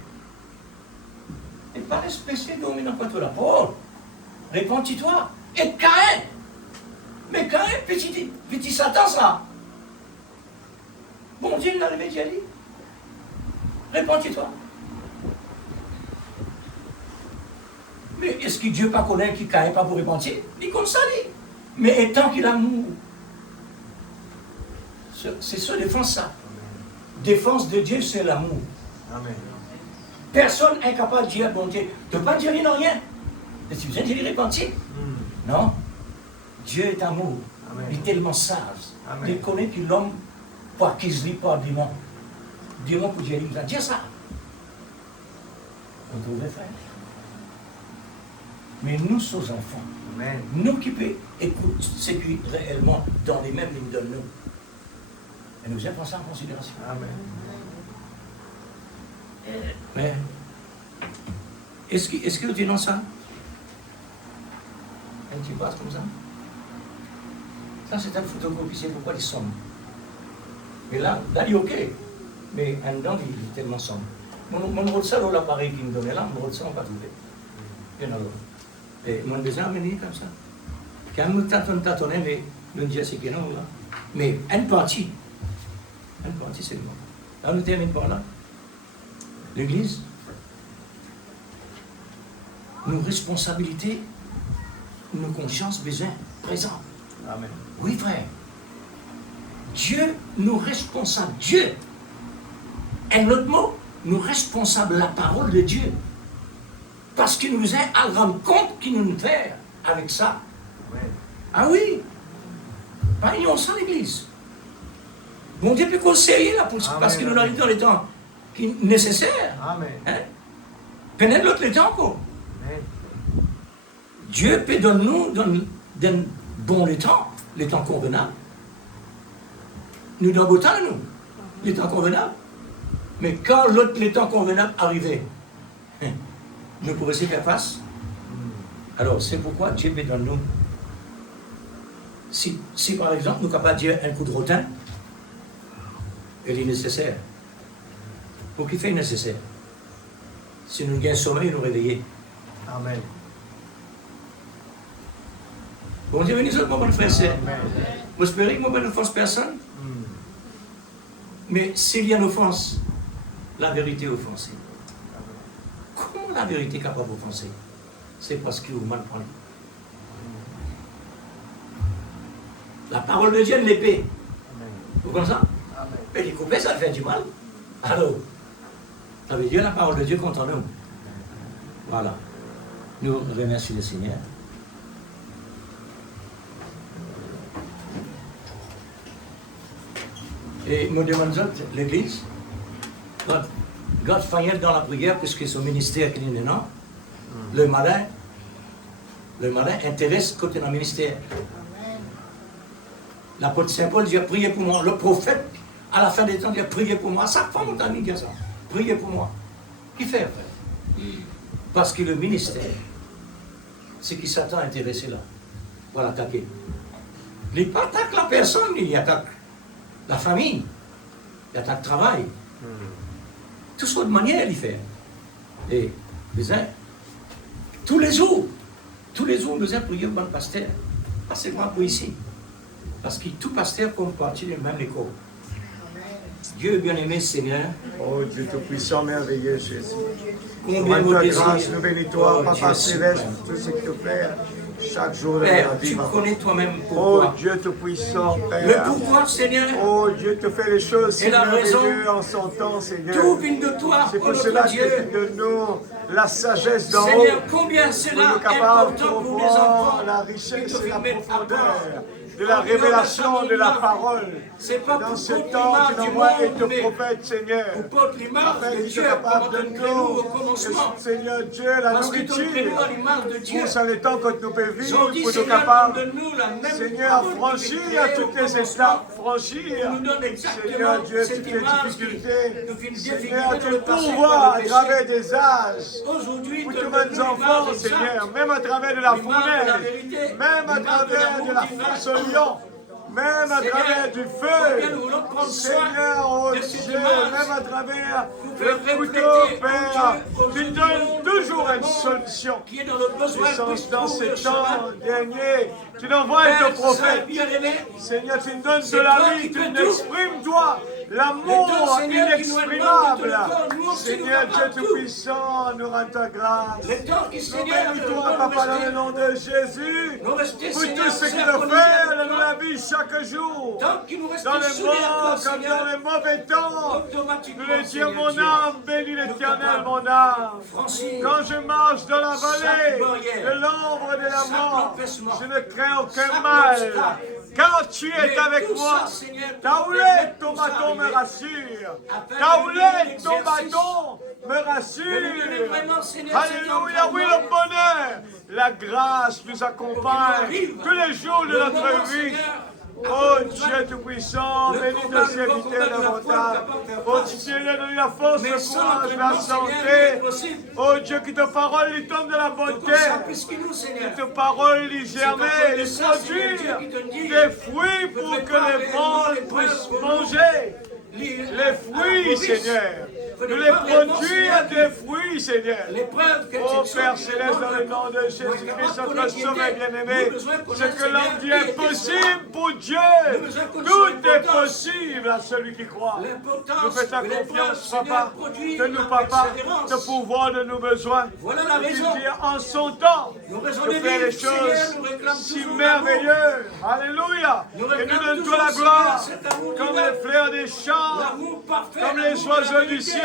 Et pas laisse péché dominer pas tout la parole. Répands-toi. Et Caïn. Mais Caïn, petit Satan, ça. Bon Dieu, il n'arrivait d'y aller. Répands-toi. Mais est-ce que Dieu pas connaît qui Caïn pas pour repentir? Il est comme ça, lui. Mais étant qu'il a amour. C'est ça, défense ça. Défense de Dieu, c'est l'amour. Amen. Personne n'est incapable de dire bon Dieu. Tu ne peux pas dire rien. Mais tu viens de dire repentir. Non. Dieu est amour. Amen. Il est tellement sage. Amen. Il connaît que l'homme, pas qu'il se lit pas démon. Démon pour Dieu, il va dire ça. On trouve frère. Mais nous sommes enfants. Amen. Nous qui peut écouter ce qui est réellement dans les mêmes lignes de nous. Et nous devons prendre ça en considération. Amen. Mais est-ce que tu es dans ça? Et tu passes comme ça? Ça c'est une photocopie, c'est pourquoi il sombre. Mais là il est ok. Mais en dedans, il est tellement sombre. Mon rôle ça, l'appareil qui me donnait là, mon rôle ça, on ne va pas trouver. Il y en a l'autre. Et mon besoin à venir comme ça. Quand nous tâtonnons, mais nous disons c'est que non là. Mais une partie c'est le monde. Là nous terminons par là. L'Église, nos responsabilités, nos consciences, besoin présents. Amen. Oui, frère. Dieu nous responsable. Dieu. Un autre mot, nous responsables de la parole de Dieu. Parce qu'il nous a à rendre compte qu'il nous fait avec ça. Amen. Ah oui. Pas ignorant l'Église. Bon Dieu peut conseiller là, parce que nous arrivons dans les temps qui sont nécessaires. Amen. Hein? Pénètre l'autre les temps encore. Amen. Dieu peut donner nous d'un bon le temps convenable. Nous donnons beau temps, nous, le temps convenable. Mais quand le temps convenable arrivait, nous pourrions s'y faire face. Alors, c'est pourquoi Dieu peut donner nous. Si par exemple, nous sommes capables de dire un coup de rotin, il est nécessaire. Pour qu'il fait nécessaire. Si nous gagnons sommeil, nous réveiller. Amen. Bon Dieu, bénisse moi, mon frère, c'est. Vous espérez que moi, je ne force personne? Mais s'il y a une offense, la vérité est offensée. Comment la vérité est capable d'offenser? C'est parce qu'il vous mal parlé. La parole de Dieu est une épée. Vous comprenez ça? Mais les couper, ça fait du mal. Alors, ça veut dire la parole de Dieu contre nous. Voilà. Nous remercions le Seigneur. Et nous demandons l'Église, God faillit dans la prière, puisque son ministère qui est maintenant, le malin intéresse côté dans le ministère. L'apôtre Saint Paul dit, priez pour moi. Le prophète, à la fin des temps, dit, priez pour moi. Chaque fois, mon ami dit ça. Priez pour moi. Qui fait, frère? Parce que le ministère, c'est qui Satan est intéressé là. Pour l'attaquer. Il ne attaque la personne, il attaque la famille, il attaque le travail. Tout ça de manière, il fait. Et, tous les jours, nous devons prier pour le pasteur. Pas seulement pour ici. Parce que tout pasteur forme partie de même école. Dieu bien-aimé Seigneur. Oh Dieu Tout-Puissant, merveilleux Jésus. Combien nous de grâce, nous bénis-toi, Papa Céleste, tout ce que tu fais chaque jour de Père, la vie. tu connais toi-même Oh pourquoi. Dieu Tout-Puissant, Père. Le pourquoi, Seigneur. Oh Dieu te fait les choses si Et la raison. merveilleuses en son temps, Seigneur. Tout vient de toi, C'est oh pour cela notre que Dieu. tu donnes nous la sagesse d'en haut. Seigneur, combien Pour cela nous est capables important de pour les enfants. voir la qui richesse te et la mettent à profondeur part. de la révélation de la parole. C'est pas Dans pour ce porter temps, l'image tu du envoies et monde, te mais prophète, Seigneur. pour porter l'image Afin de que tu Dieu, sois comme capable on de donne nous au nous, commencement. Seigneur Dieu, la Parce que tu donnes nourriture. à l'image de Dieu. Pour le temps que nous pouvons Ils vivre, ont dit, pour nous Seigneur, capables, donne-nous la même Seigneur, parole franchir qui était toutes créée au les commencement. étapes, franchir, Nous donne exactement Seigneur Dieu, cette toutes les image difficultés, qui nous fait Seigneur, défigurer tu dans le passé pourvois par à le péché. travers des âges, Aujourd'hui, pour te tous donne mes enfants, Seigneur, même à travers de la fournaise, même à travers de la fosse au lion, même à travers du feu, Seigneur, oh Dieu, même à travers le couteau, Père, tu donnes toujours une solution. qui est dans le besoin Et dans plus ces de temps chemin. derniers, tu n'envoies Père, ton prophète. bien-aimé, Seigneur, tu nous donnes c'est de la toi vie, qui tu peux nous tout. exprimes, toi, Le l'amour temps, Seigneur, qui nous inexprimable. demande de te le corps, nous, Seigneur nous Dieu capables Tout-Puissant, nous rend ta grâce. Le temps qui, Nous Seigneur, bénis-toi, Papa, dans le nom de Jésus, nous rester, pour Seigneur, tout ce que tu synchronisés fais avec dans toi. la vie chaque jour. Tant qu'il nous reste Dans les soudés à toi, bons comme dans Seigneur, les mauvais temps. automatiquement, Nous le disons, Seigneur mon Dieu, âme, bénis l'Éternel, capables mon âme. franchir Quand je marche dans la vallée barrière, de l'ombre de la chaque mort, empêchement, je ne crains aucun chaque mal. obstacle. Car tu es Mais avec tout moi. ça, Seigneur, Ta pour houlette, permettre ton tout ça bâton me arriver. rassure. Afin Ta de houlette, vivre ton l'exercice. bâton me rassure. De nous donner vraiment, Seigneur, cet Alléluia, oui, entraînement. le bonheur. La grâce nous accompagne tous les jours de Le notre moment, vie. Seigneur, Oh Dieu Tout-Puissant, Le bénis combat, nos serviteurs le combat de la davantage. foi, capable de faire Oh face. Dieu, donne la force, Mais le sans courage, entraînement, la Seigneur, rien santé. n'est possible. Oh Dieu, que ta parole lui tombe de la Comme bonté. ça, plus que nous, Seigneur. Que ta parole lui germer, C'est lui à cause de ça, Seigneur produire Dieu, qui te dit, des fruits pour faudrait que pas les réellement mondes les preuves puissent pour nous. manger. Les Les fruits, Seigneur. Nous les produire des fruits, Seigneur. L'épreuve que Oh tu Père Céleste, dans le nom de Jésus-Christ, notre Sauveur bien-aimé, ce que l'homme dit impossible pour Dieu, tout est possible à celui qui croit. Nous faisons ta confiance, Papa, de nous, Papa, de pouvoir de nos besoins. Voilà la Tu raison. dis en son temps Nous raisons de de faire vivre, les Seigneur, choses nous réclamons si toujours merveilleuses. Alléluia. Nous Et nous réclamons donne toujours, toi la Seigneur, gloire, cet amour comme divin. les fleurs des champs, L'amour parfait, comme les l'amour de la oiseaux du vérité. ciel,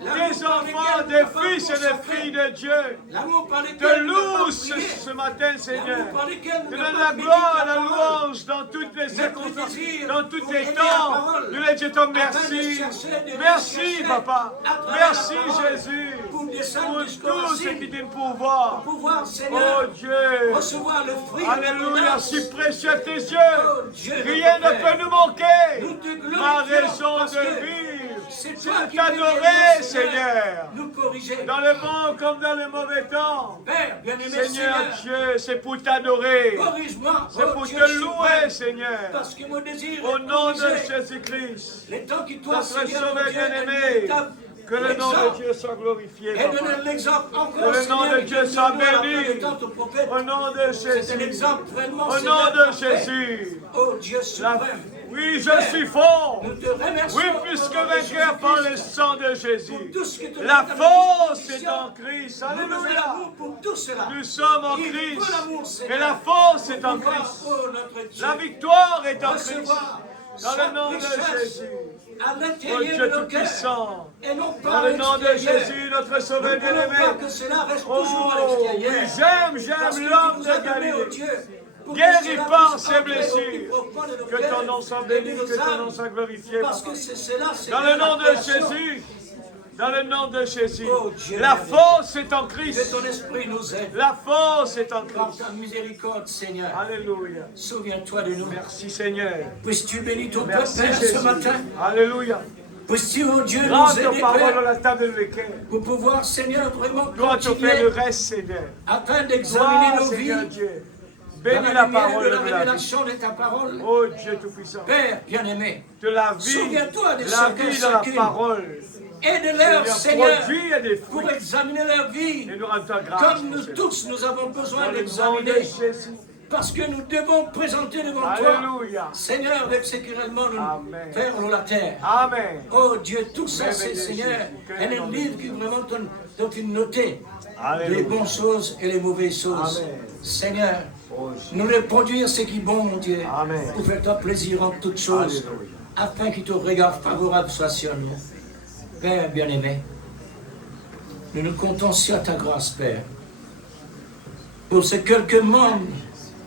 L'amour des par enfants, lequel des nous fils et pouvons des filles de Dieu. L'amour par lequel Te nous loue pouvons ce prier. matin, Seigneur. L'amour par lequel nous Te pouvons donne la méditer gloire, la parole. louange dans toutes les circonstances, désir dans tous pour les aimer temps. la parole. Nous les disons Afin de merci. chercher, de Merci, rechercher Papa. à travers Merci, la parole Jésus. pour descendent pour jusqu'au tous ceux qui donnent pouvoir. pour pouvoir, Seigneur, Oh Dieu, recevoir le fruit de alléluia, l'abondance. si précieux à tes Oh yeux. Dieu, Rien notre ne Père, peut nous manquer. nous te glorifions Ma raison parce de que vivre, c'est c'est toi de qui peux t'adorer, nous, Seigneur. nous corriger. Dans le bon comme dans le mauvais temps. Père, bien-aimé Seigneur Seigneur, Dieu, c'est pour t'adorer. corrige-moi, C'est oh pour Dieu te suprême, louer, Seigneur. parce que mon désir Au est nom de corrigé. Jésus-Christ, Les temps qui toi, notre Seigneur, mon Sauveur Dieu, est bien-aimé, véritable que le nom de exemple. Dieu soit glorifié. Et Papa. donner l'exemple encore, Que le nom Seigneur, de et Dieu que soit nous, à la fin béni. des temps, ton prophète, Au nom de c'est un Jésus. exemple vraiment, Au Seigneur, nom de parfait. Jésus. Oh Dieu La- suprême, Oui, je suis fort. nous te remercions. Oui, puisque au nom de vainqueur par le Jésus-Christ, sang de Jésus. pour tout ce que tu La as fait à force notre est en Christ. Nous avons Alléluia. l'amour pour tout cela. Nous sommes en Il faut Christ. l'amour, Seigneur. Et la force est en Pouvoir, Christ. oh, notre Dieu, La victoire est en Christ. recevoir Dans le chaque nom de richesse Jésus. à Oh l'intérieur Dieu de nos cœurs Tout-Puissant. et non Dans pas à le nom de l'extérieur. Jésus, notre Nous Sauveur ne voulons bien-aimé. pas que cela reste toujours à Oh, oui, l'extérieur. Parce j'aime que l'homme tu nous as de donné, oh Galilée. Dieu, pour que Guéris cela par puisse ses entrer au blessures. plus profond de nos Que cœurs ton nom soit et de béni, nos que ton nom âmes. soit glorifié. Parce Papa. que c'est cela, Dans Seigneur, le nom la de création. Jésus. Dans le nom de Jésus. Oh, Dieu La merveilleux. force est en Que Christ. ton esprit nous aide. La force est en Par Christ. ta miséricorde, Seigneur. Alléluia. Souviens-toi de nous. Merci Seigneur. Puisses-tu bénir ton peuple, Merci Père, ce Jésus. matin. Alléluia. Puisses-tu, oh Dieu, Rends nous ta aider, parole Père, à la table de l'équerre. pour pouvoir, Seigneur, vraiment Toi, tu fais le continuer reste, Seigneur. afin d'examiner Toi, nos vies Seigneur Dieu. dans Bénis la la lumière parole de la de la vie. révélation de ta parole. Oh Dieu Tout-Puissant. Père bien-aimé, De la vie. souviens-toi de La chacun, vie dans la chacune. parole. aide-leur, Seigneur, produis des pour fruits. examiner leur vie. Et nous rendons grâce. Comme nous tous, nous avons besoin Dans le nom de d'examiner. Jésus. Parce que nous devons présenter devant toi, Alléluia. Seigneur, avec sécurement nous Amen. faire la terre. Amen. Oh Dieu, tout ça, c'est, Merveilleux Seigneur, Jésus. un livre qui vraiment dont il notait Alléluia. les bonnes choses et les mauvaises choses. Amen. Seigneur, Oh, Jésus. nous les produire ce qui est bon, mon Dieu, Amen. pour faire toi plaisir en toutes choses, Alléluia. afin que ton regard favorable soit sur nous. Père bien-aimé, nous nous comptons sur ta grâce, Père, pour ces quelques membres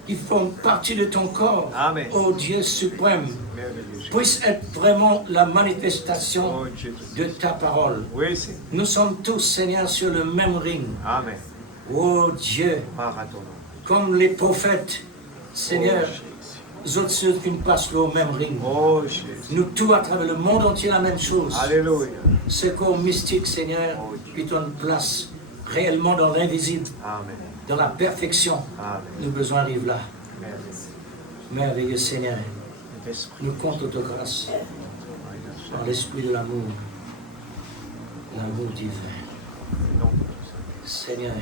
qui font partie de ton corps, Amen. ô Dieu suprême, Merveilleux Jésus. puisse être vraiment la manifestation Oh Dieu. de ta parole. Oui, c'est. Nous sommes tous, Seigneur, sur le même ring. Amen. Ô Dieu, Par à ton nom. comme les prophètes, Seigneur, Oh, Jésus. les autres ceux qui passent au même ring. Oh Jésus. Nous tous à travers le monde entier la même chose. Alléluia. Ce corps mystique, Seigneur, qui donne place réellement dans l'invisible, Amen. dans la perfection. Amen. Nos besoins arrivent là. Merveilleux. Merveilleux Seigneur, L'Esprit. nous comptons ta grâce par l'esprit de l'amour divin. Non. Seigneur,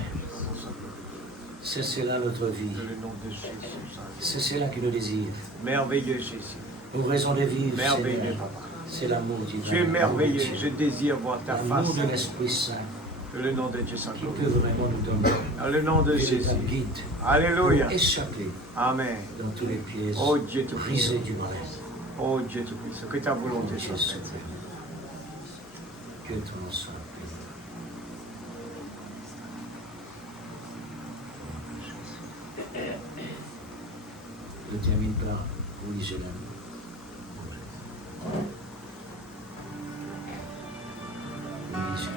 c'est cela notre vie. Dans le nom de Jésus. C'est cela qui nous désire. Merveilleux Jésus. Nous raison de vivre, Merveilleux Seigneur. Papa. C'est l'amour divin. Tu es merveilleux. L'amour Je désire voir ta L'amour face. de l'Esprit Saint Que le nom de Dieu soit qui peut glorifié. vraiment nous donner Dans le nom de et Jésus. ta guide Alléluia. pour échapper Amen. dans tous les pièges Oh Dieu Tout-Puissant. brisés du mal. Oh Dieu Tout-Puissant. Que ta volonté Dieu soit suprême. faite. Que ton nom soit béni. Je termine par oui, je l'aime. Oui, je l'aime.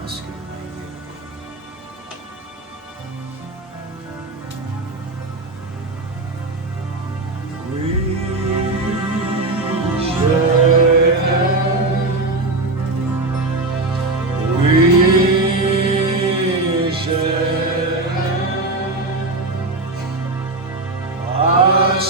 Parce que Oui, je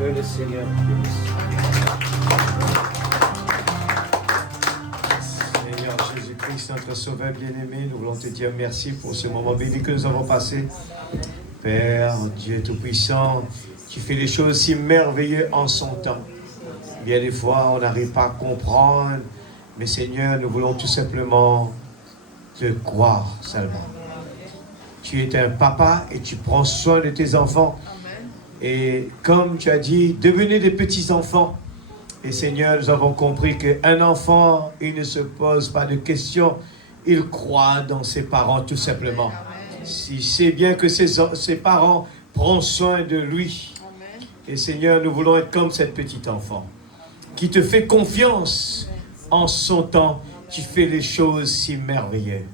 Que le Seigneur bénisse. Seigneur Jésus-Christ, notre Sauveur bien-aimé, nous voulons te dire merci pour ce moment béni que nous avons passé. Père, Dieu Tout-Puissant, tu fais les choses si merveilleuses en son temps. Bien des fois, on n'arrive pas à comprendre, mais Seigneur, nous voulons tout simplement te croire seulement. Tu es un papa et tu prends soin de tes enfants. Et comme tu as dit, devenez des petits-enfants. Et Seigneur, nous avons compris qu'un enfant, il ne se pose pas de questions. Il croit dans ses parents tout simplement. Il sait bien que ses parents prennent soin de lui. Et Seigneur, nous voulons être comme cette petite enfant qui te fait confiance en son temps. Tu fais les choses si merveilleuses.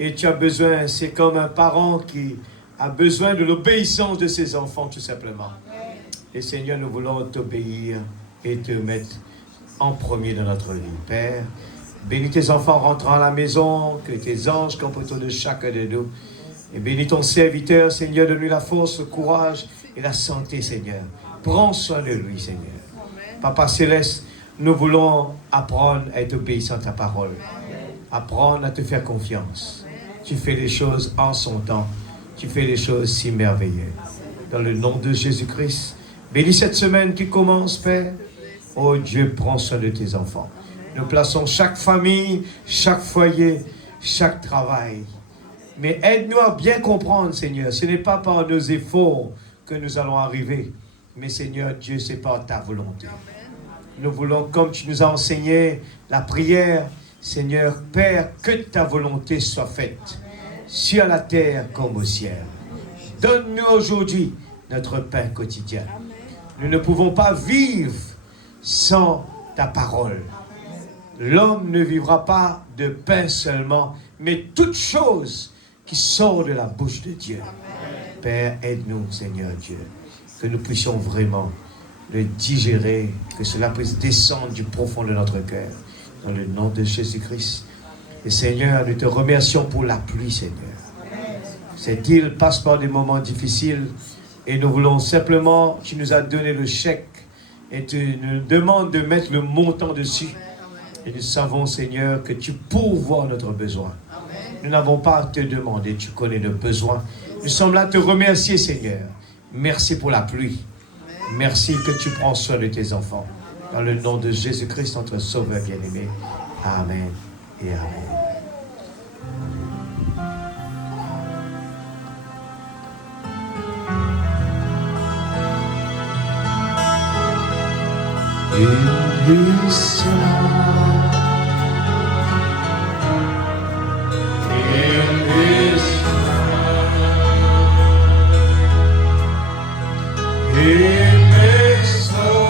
Et tu as besoin, c'est comme un parent qui a besoin de l'obéissance de ses enfants tout simplement. Et Seigneur, nous voulons t'obéir et te mettre en premier dans notre vie. Père, bénis tes enfants rentrant à la maison, que tes anges campent autour de chacun de nous. Et bénis ton serviteur, Seigneur, donne-lui la force, le courage et la santé, Seigneur. Prends soin de lui, Seigneur. Papa Céleste, nous voulons apprendre à être obéissants à ta parole. Apprendre à te faire confiance. Tu fais les choses en son temps. Tu fais les choses si merveilleuses. Dans le nom de Jésus-Christ, bénis cette semaine qui commence, Père. Oh Dieu, prends soin de tes enfants. Nous plaçons chaque famille, chaque foyer, chaque travail. Mais aide-nous à bien comprendre, Seigneur. Ce n'est pas par nos efforts que nous allons arriver. Mais Seigneur Dieu, c'est par ta volonté. Nous voulons, comme tu nous as enseigné, la prière. Seigneur, Père, que ta volonté soit faite, sur la terre comme au ciel. Donne-nous aujourd'hui notre pain quotidien. Nous ne pouvons pas vivre sans ta parole. L'homme ne vivra pas de pain seulement, mais toute chose qui sort de la bouche de Dieu. Père, aide-nous, Seigneur Dieu, que nous puissions vraiment le digérer, que cela puisse descendre du profond de notre cœur. Dans le nom de Jésus-Christ. Et Seigneur, nous te remercions pour la pluie, Seigneur. Cette île passe par des moments difficiles et nous voulons simplement, tu nous as donné le chèque et tu nous demandes de mettre le montant dessus. Et nous savons, Seigneur, que tu pourvois notre besoin. Nous n'avons pas à te demander, tu connais nos besoins. Nous sommes là à te remercier, Seigneur. Merci pour la pluie. Merci que tu prends soin de tes enfants. Dans le nom de Jésus-Christ, notre Sauveur bien-aimé. Amen et Amen. In His love, in His love, in His love.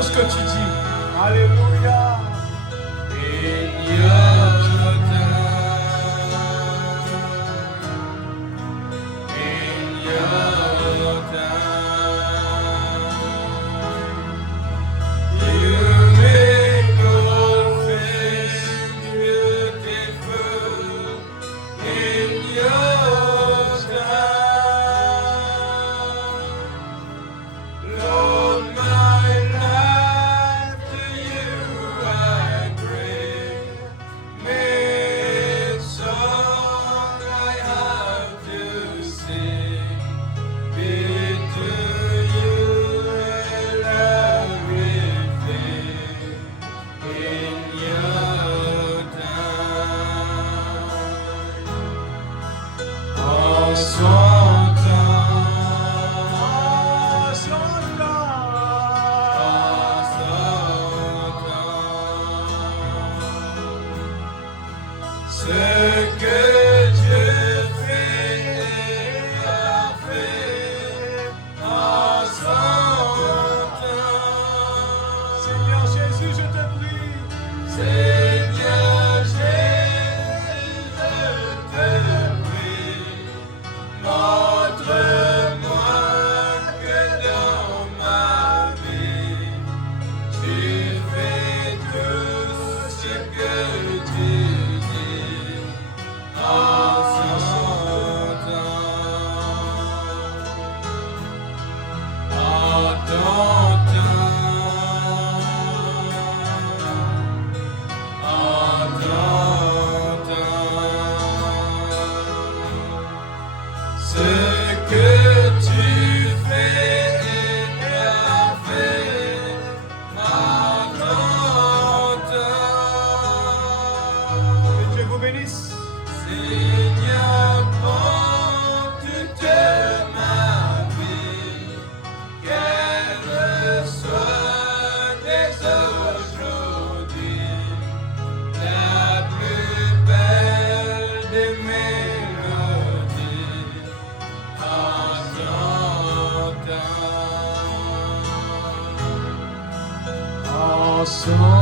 Que tu dis, alléluia. In your time, in your time, you make all things beautiful. In your time, Lord, my life to you So